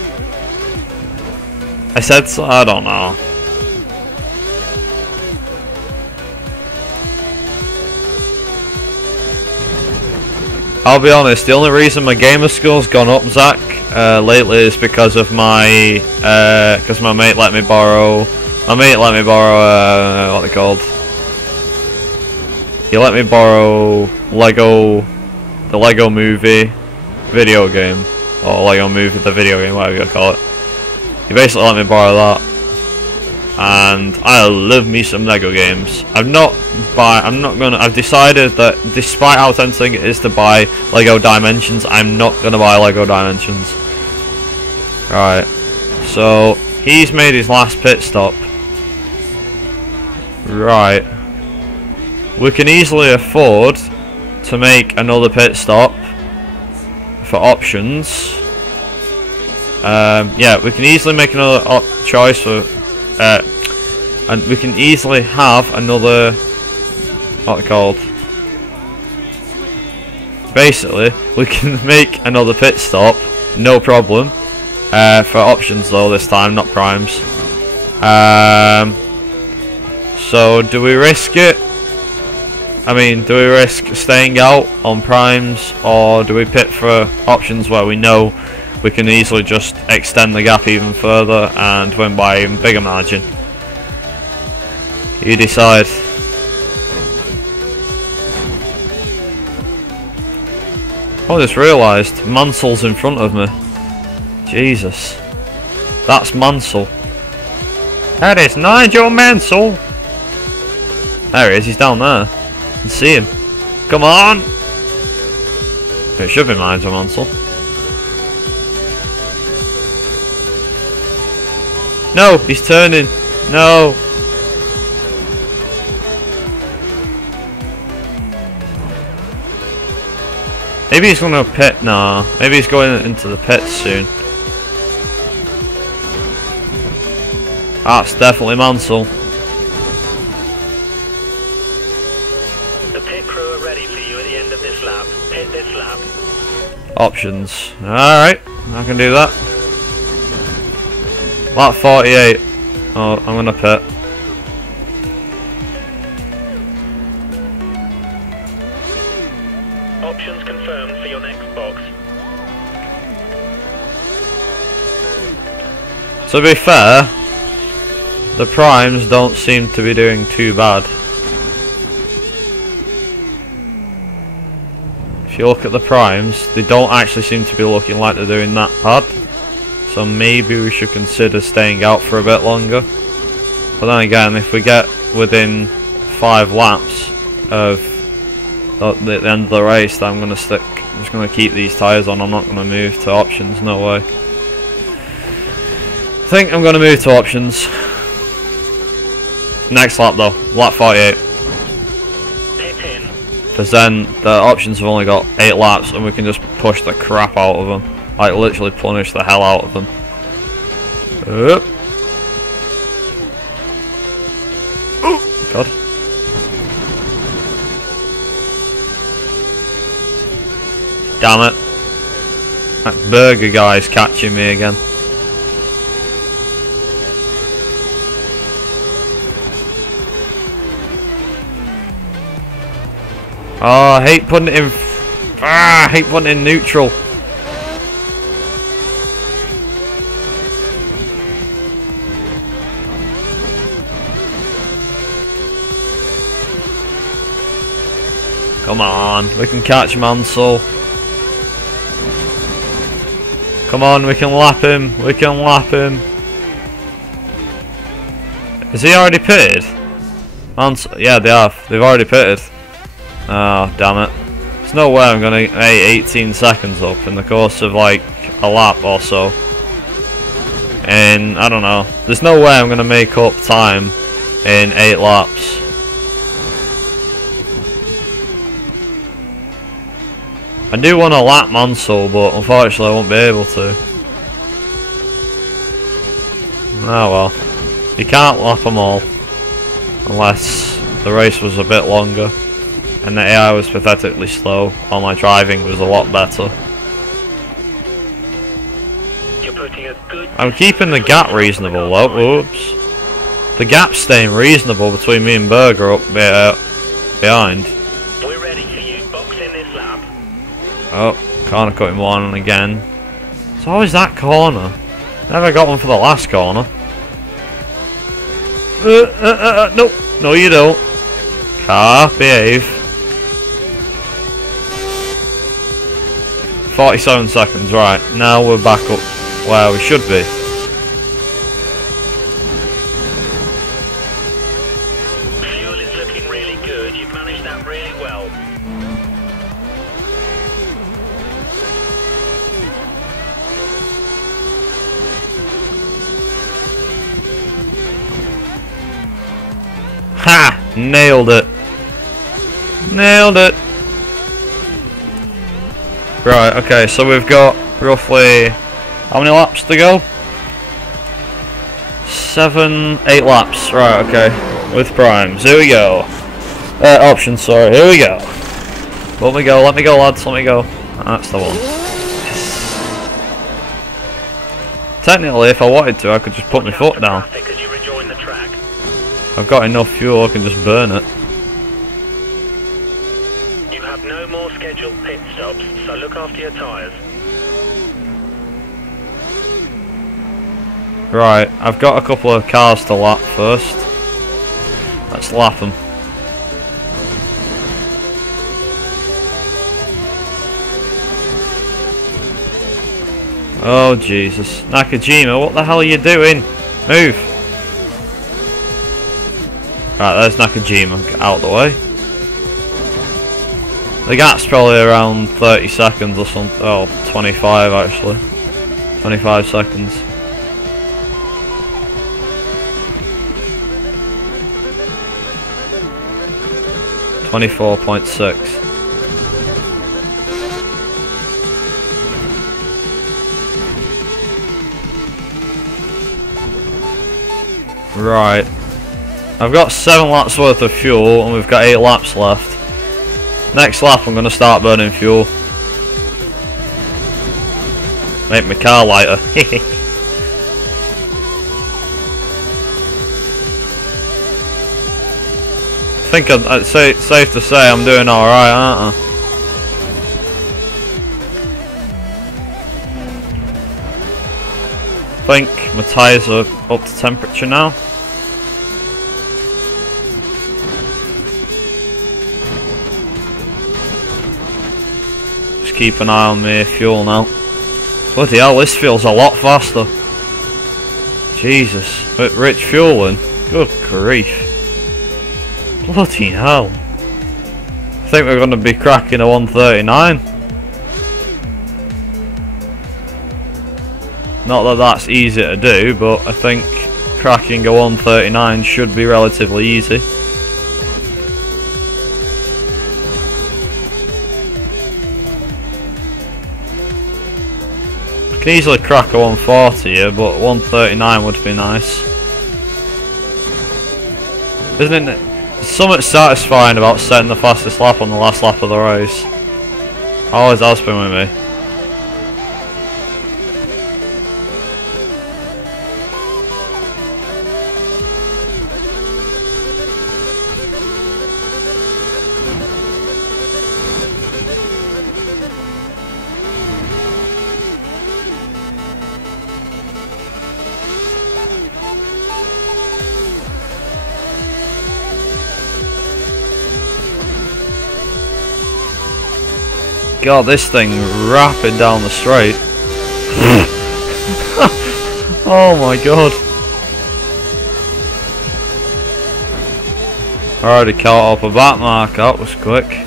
I said so, I don't know. I'll be honest, the only reason my gamer score's gone up, Zach, lately is because of my... because my mate let me borrow... what are they called? He let me borrow the Lego Movie video game, or Lego Movie the video game, whatever you call it. He basically let me borrow that, and I love me some Lego games. I've decided that despite how tempting it is to buy Lego Dimensions, I'm not gonna buy Lego Dimensions. Right, so he's made his last pit stop. Right. We can easily afford to make another pit stop for options, yeah, we can easily make another choice for, and we can easily have another, what they're called, basically, we can make another pit stop, no problem, for options though this time, not primes. So do we risk it? I mean, do we risk staying out on primes, or do we pit for options where we know we can easily just extend the gap even further and win by an even bigger margin? You decide. Oh, I just realised Mansell's in front of me. Jesus. That's Mansell. That is Nigel Mansell. There he is, he's down there. I can see him. Come on! It should be Nigel Mansell. No, he's turning. No. Maybe he's going to pit now. Maybe he's going into the pits soon. That's definitely Mansell. The pit crew are ready for you at the end of this lap. Pit this lap. Options. Alright, I can do that. Lap 48. Oh, I'm going to pit. Options confirmed for your next box. To be fair, the primes don't seem to be doing too bad. If you look at the primes, they don't actually seem to be looking like they're doing that bad. So maybe we should consider staying out for a bit longer. But then again, if we get within 5 laps of the end of the race, then I'm just going to keep these tyres on. I'm not going to move to options, no way. I think I'm going to move to options. Next lap though, lap 48. Because then the options have only got 8 laps and we can just push the crap out of them. Like literally punish the hell out of them. Oh God. Damn it. That burger guy's catching me again. Oh, I hate putting it in. I hate putting it in neutral. Come on, we can catch Mansell. Come on, we can lap him. We can lap him. Is he already pitted? Mansell, yeah, they have. They've already pitted. Oh, damn it. There's no way I'm going to 18 seconds up in the course of like a lap or so. And I don't know. There's no way I'm going to make up time in 8 laps. I do want to lap Mansell, but unfortunately I won't be able to. Oh well. You can't lap them all. Unless the race was a bit longer. And the AI was pathetically slow, while my driving was a lot better. I'm keeping the gap reasonable though, oops. The gap's staying reasonable between me and Berger up behind. We're ready for you, box in this lap. Oh, corner cutting one again. It's always that corner. Never got one for the last corner. Nope, no you don't. Car, behave. 47 seconds, right, now we're back up where we should be. Fuel is looking really good, you've managed that really well. Ha! Nailed it. Nailed it. Right, okay, so we've got roughly how many laps to go? 8 laps. Right, okay. With primes. Here we go. Options, sorry. Here we go. Let me go, lads, let me go. That's the one. Yes. Technically, if I wanted to, I could just put my foot down. I've got enough fuel, I can just burn it. You have no more scheduled pit stops, so look after your tyres. Right, I've got a couple of cars to lap first. Let's lap them. Oh Jesus, Nakajima, what the hell are you doing? Move! Right, there's Nakajima, get out of the way. The gap's probably around 30 seconds or something, oh 25 actually. 25 seconds. .6. Right. I've got 7 laps worth of fuel and we've got 8 laps left. Next lap I'm going to start burning fuel. Make my car lighter. I think it's safe to say I'm doing alright, aren't I? I think my tyres are up to temperature now. Just keep an eye on my fuel now. Bloody hell, this feels a lot faster. Jesus, with rich fueling. Good grief. Bloody hell. I think we're going to be cracking a 139. Not that that's easy to do, but I think cracking a 139 should be relatively easy. I can easily crack a 140 here, but 139 would be nice. Isn't it? There's something satisfying about setting the fastest lap on the last lap of the race. Always has been with me. God, this thing rapid down the straight. Oh my god. I already caught up a back mark, that was quick.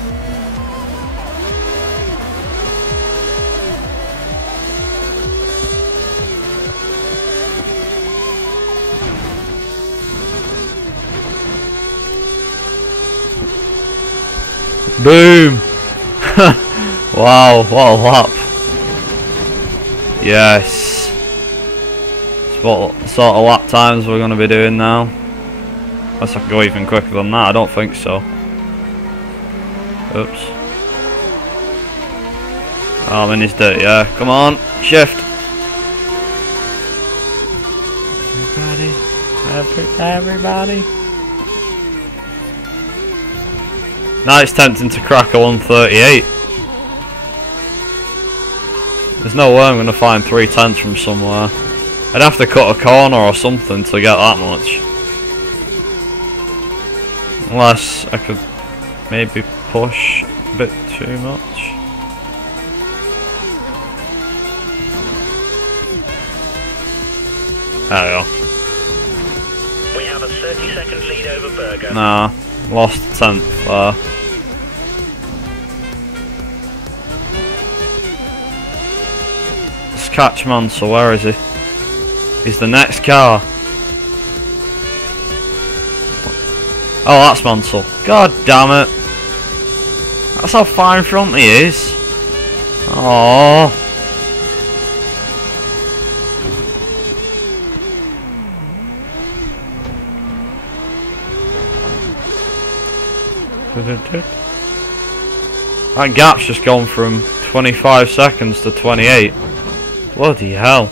Boom! Wow, what a lap. Yes. What sort of lap times we're going to be doing now. Unless I can go even quicker than that, I don't think so. Oops. Oh, I'm in his dirt, yeah. Come on, shift. Everybody. Now it's tempting to crack a 138. There's no way I'm going to find 3/10 from somewhere. I'd have to cut a corner or something to get that much. Unless I could maybe push a bit too much. There we go. We have a 30-second lead over Berger. Nah, lost 10th there. Catch Mansell, where is he? He's the next car. Oh, that's Mansell. God damn it. That's how far in front he is. Oh. That gap's just gone from 25 seconds to 28. Bloody hell.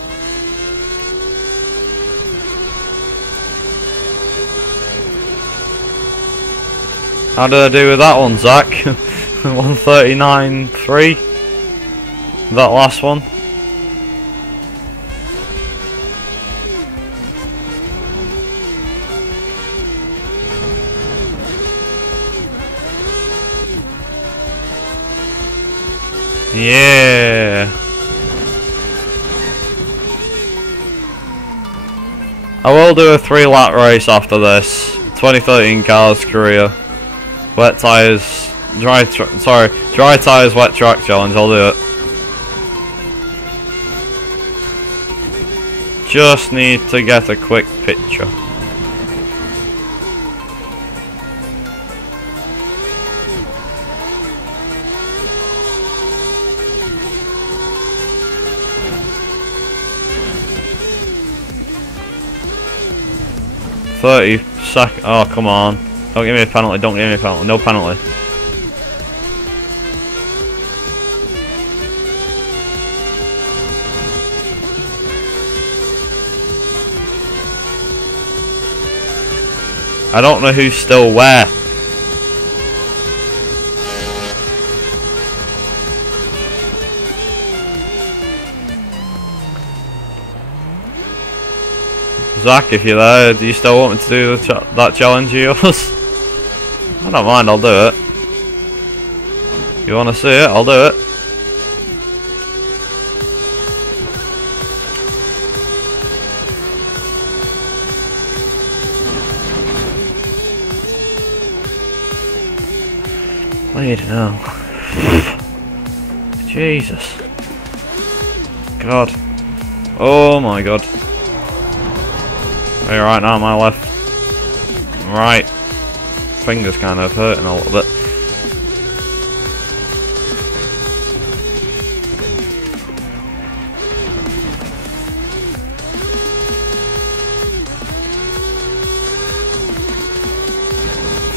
How did I do with that one, Zach? 139.3. That last one. Yeah. I will do a 3-lap race after this. 2013 Cars Korea. Wet tyres, dry tyres, wet track challenge. I'll do it. Just need to get a quick picture. Oh, come on. Don't give me a penalty, don't give me a penalty. No penalty. I don't know who's still where. Zach, if you're there, do you still want me to do that challenge of yours? I don't mind, I'll do it. You want to see it? I'll do it. Wait, no. Jesus. God. Oh my God. Are you right now, my left? Right. Fingers kind of hurting a little bit.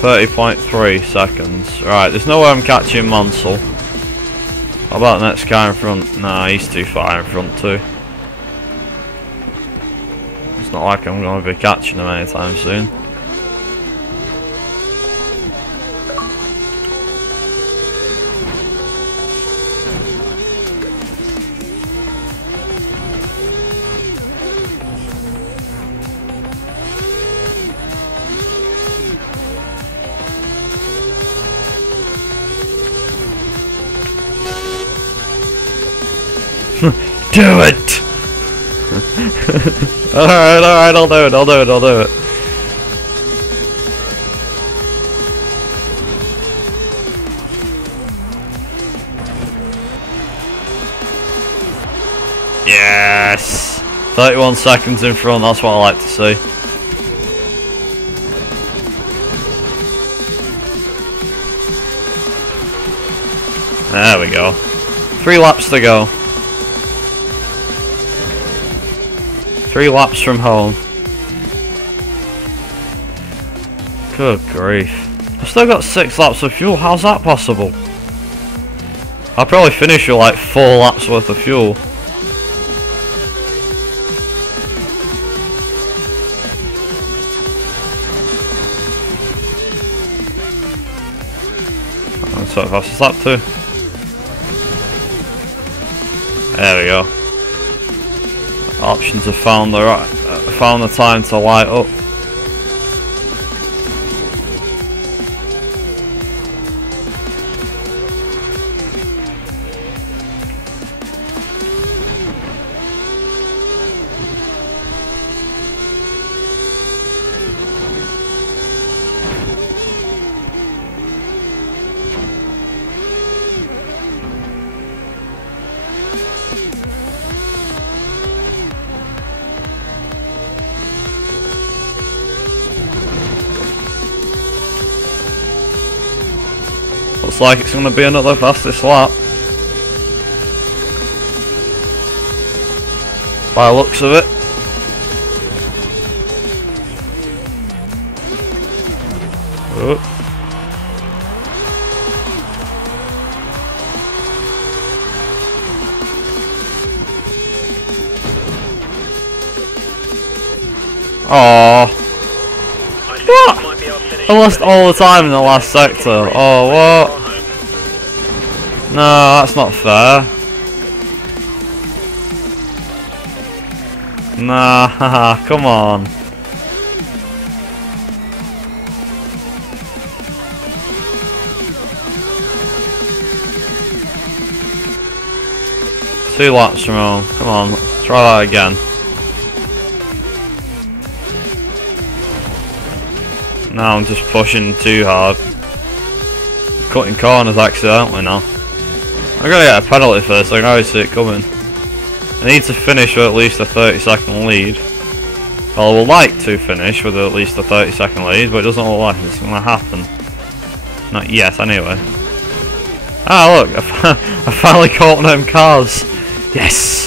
.3 seconds. Right, there's no way I'm catching Mansell. What about the next guy in front? Nah, he's too far in front too. It's not like I'm going to be catching him anytime soon. Do it! Alright, I'll do it. Yes! 31 seconds in front, that's what I like to see. There we go. 3 laps to go. 3 laps from home. Good grief. I've still got 6 laps of fuel. How's that possible? I'll probably finish with like 4 laps worth of fuel. That's what fastest lap too. There we go. Options have found the time to light up. Looks like it's going to be another fastest lap. by the looks of it. Oh. Oh, what? I lost all the time in the last sector. Oh, what? No, that's not fair. Nah, haha, come on. Two laps from home. Come on, try that again. Now I'm just pushing too hard. Cutting corners accidentally now. I'm gonna get a penalty first, I can already see it coming. I need to finish with at least a 30-second lead. Well, I would like to finish with at least a 30-second lead, but it doesn't look like it's gonna happen. Not yet, anyway. Ah, look, I finally caught one of them cars. Yes!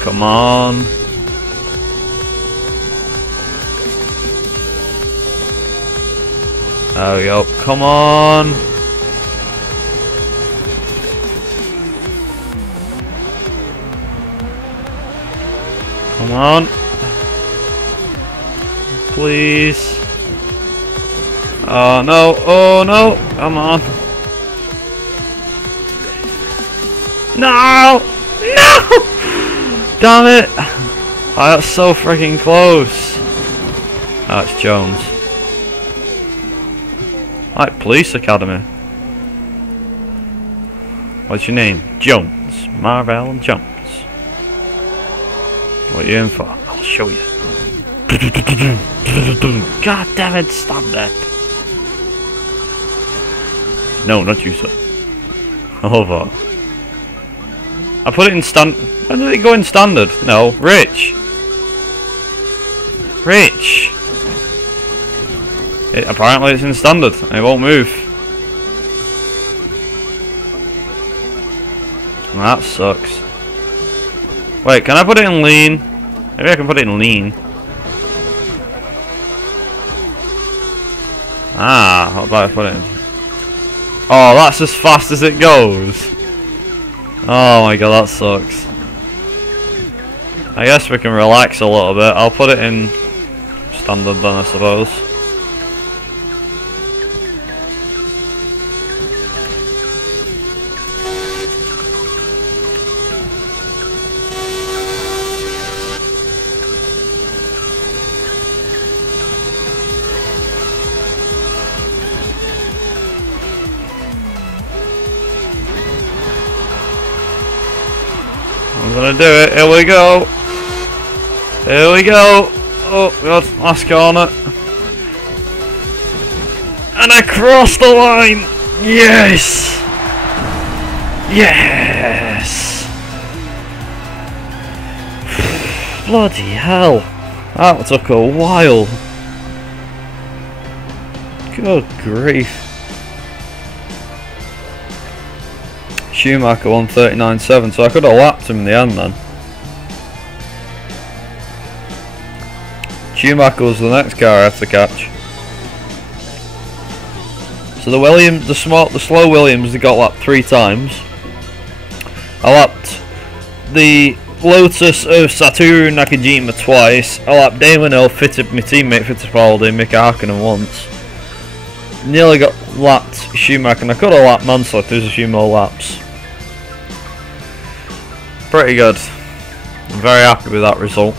Come on. There we go. Come on. Come on. Please. Oh no. Oh no. Come on. No. No. Damn it! Oh, that's so freaking close. Oh, it's Jones. Like Police Academy. What's your name? Jones. Marvell Jones. What are you in for? I'll show you. God damn it, stop that. No, not you, sir. Over. I put it in stand. When did it go in standard? No, Rich. Rich. Apparently it's in standard. It won't move. That sucks. Wait, can I put it in lean? Maybe I can put it in lean. Ah, how about I put it in? Oh, that's as fast as it goes. Oh my god, that sucks. I guess we can relax a little bit. I'll put it in standard then, I suppose. I'm gonna do it. Here we go. Here we go. Oh god, last corner. And I crossed the line. Yes. Yes. Bloody hell. That took a while. Good grief. Schumacher won 39.7, so I could have lapped him in the end then. Schumacher was the next car I had to catch. So the slow Williams, they got lapped 3 times. I lapped the Lotus of Satoru Nakajima twice. I lapped Damon Hill, my teammate Fittipaldi, Mika Hakkinen once. Nearly got lapped Schumacher, and I could have lapped Mansell. There's a few more laps. Pretty good. I'm very happy with that result.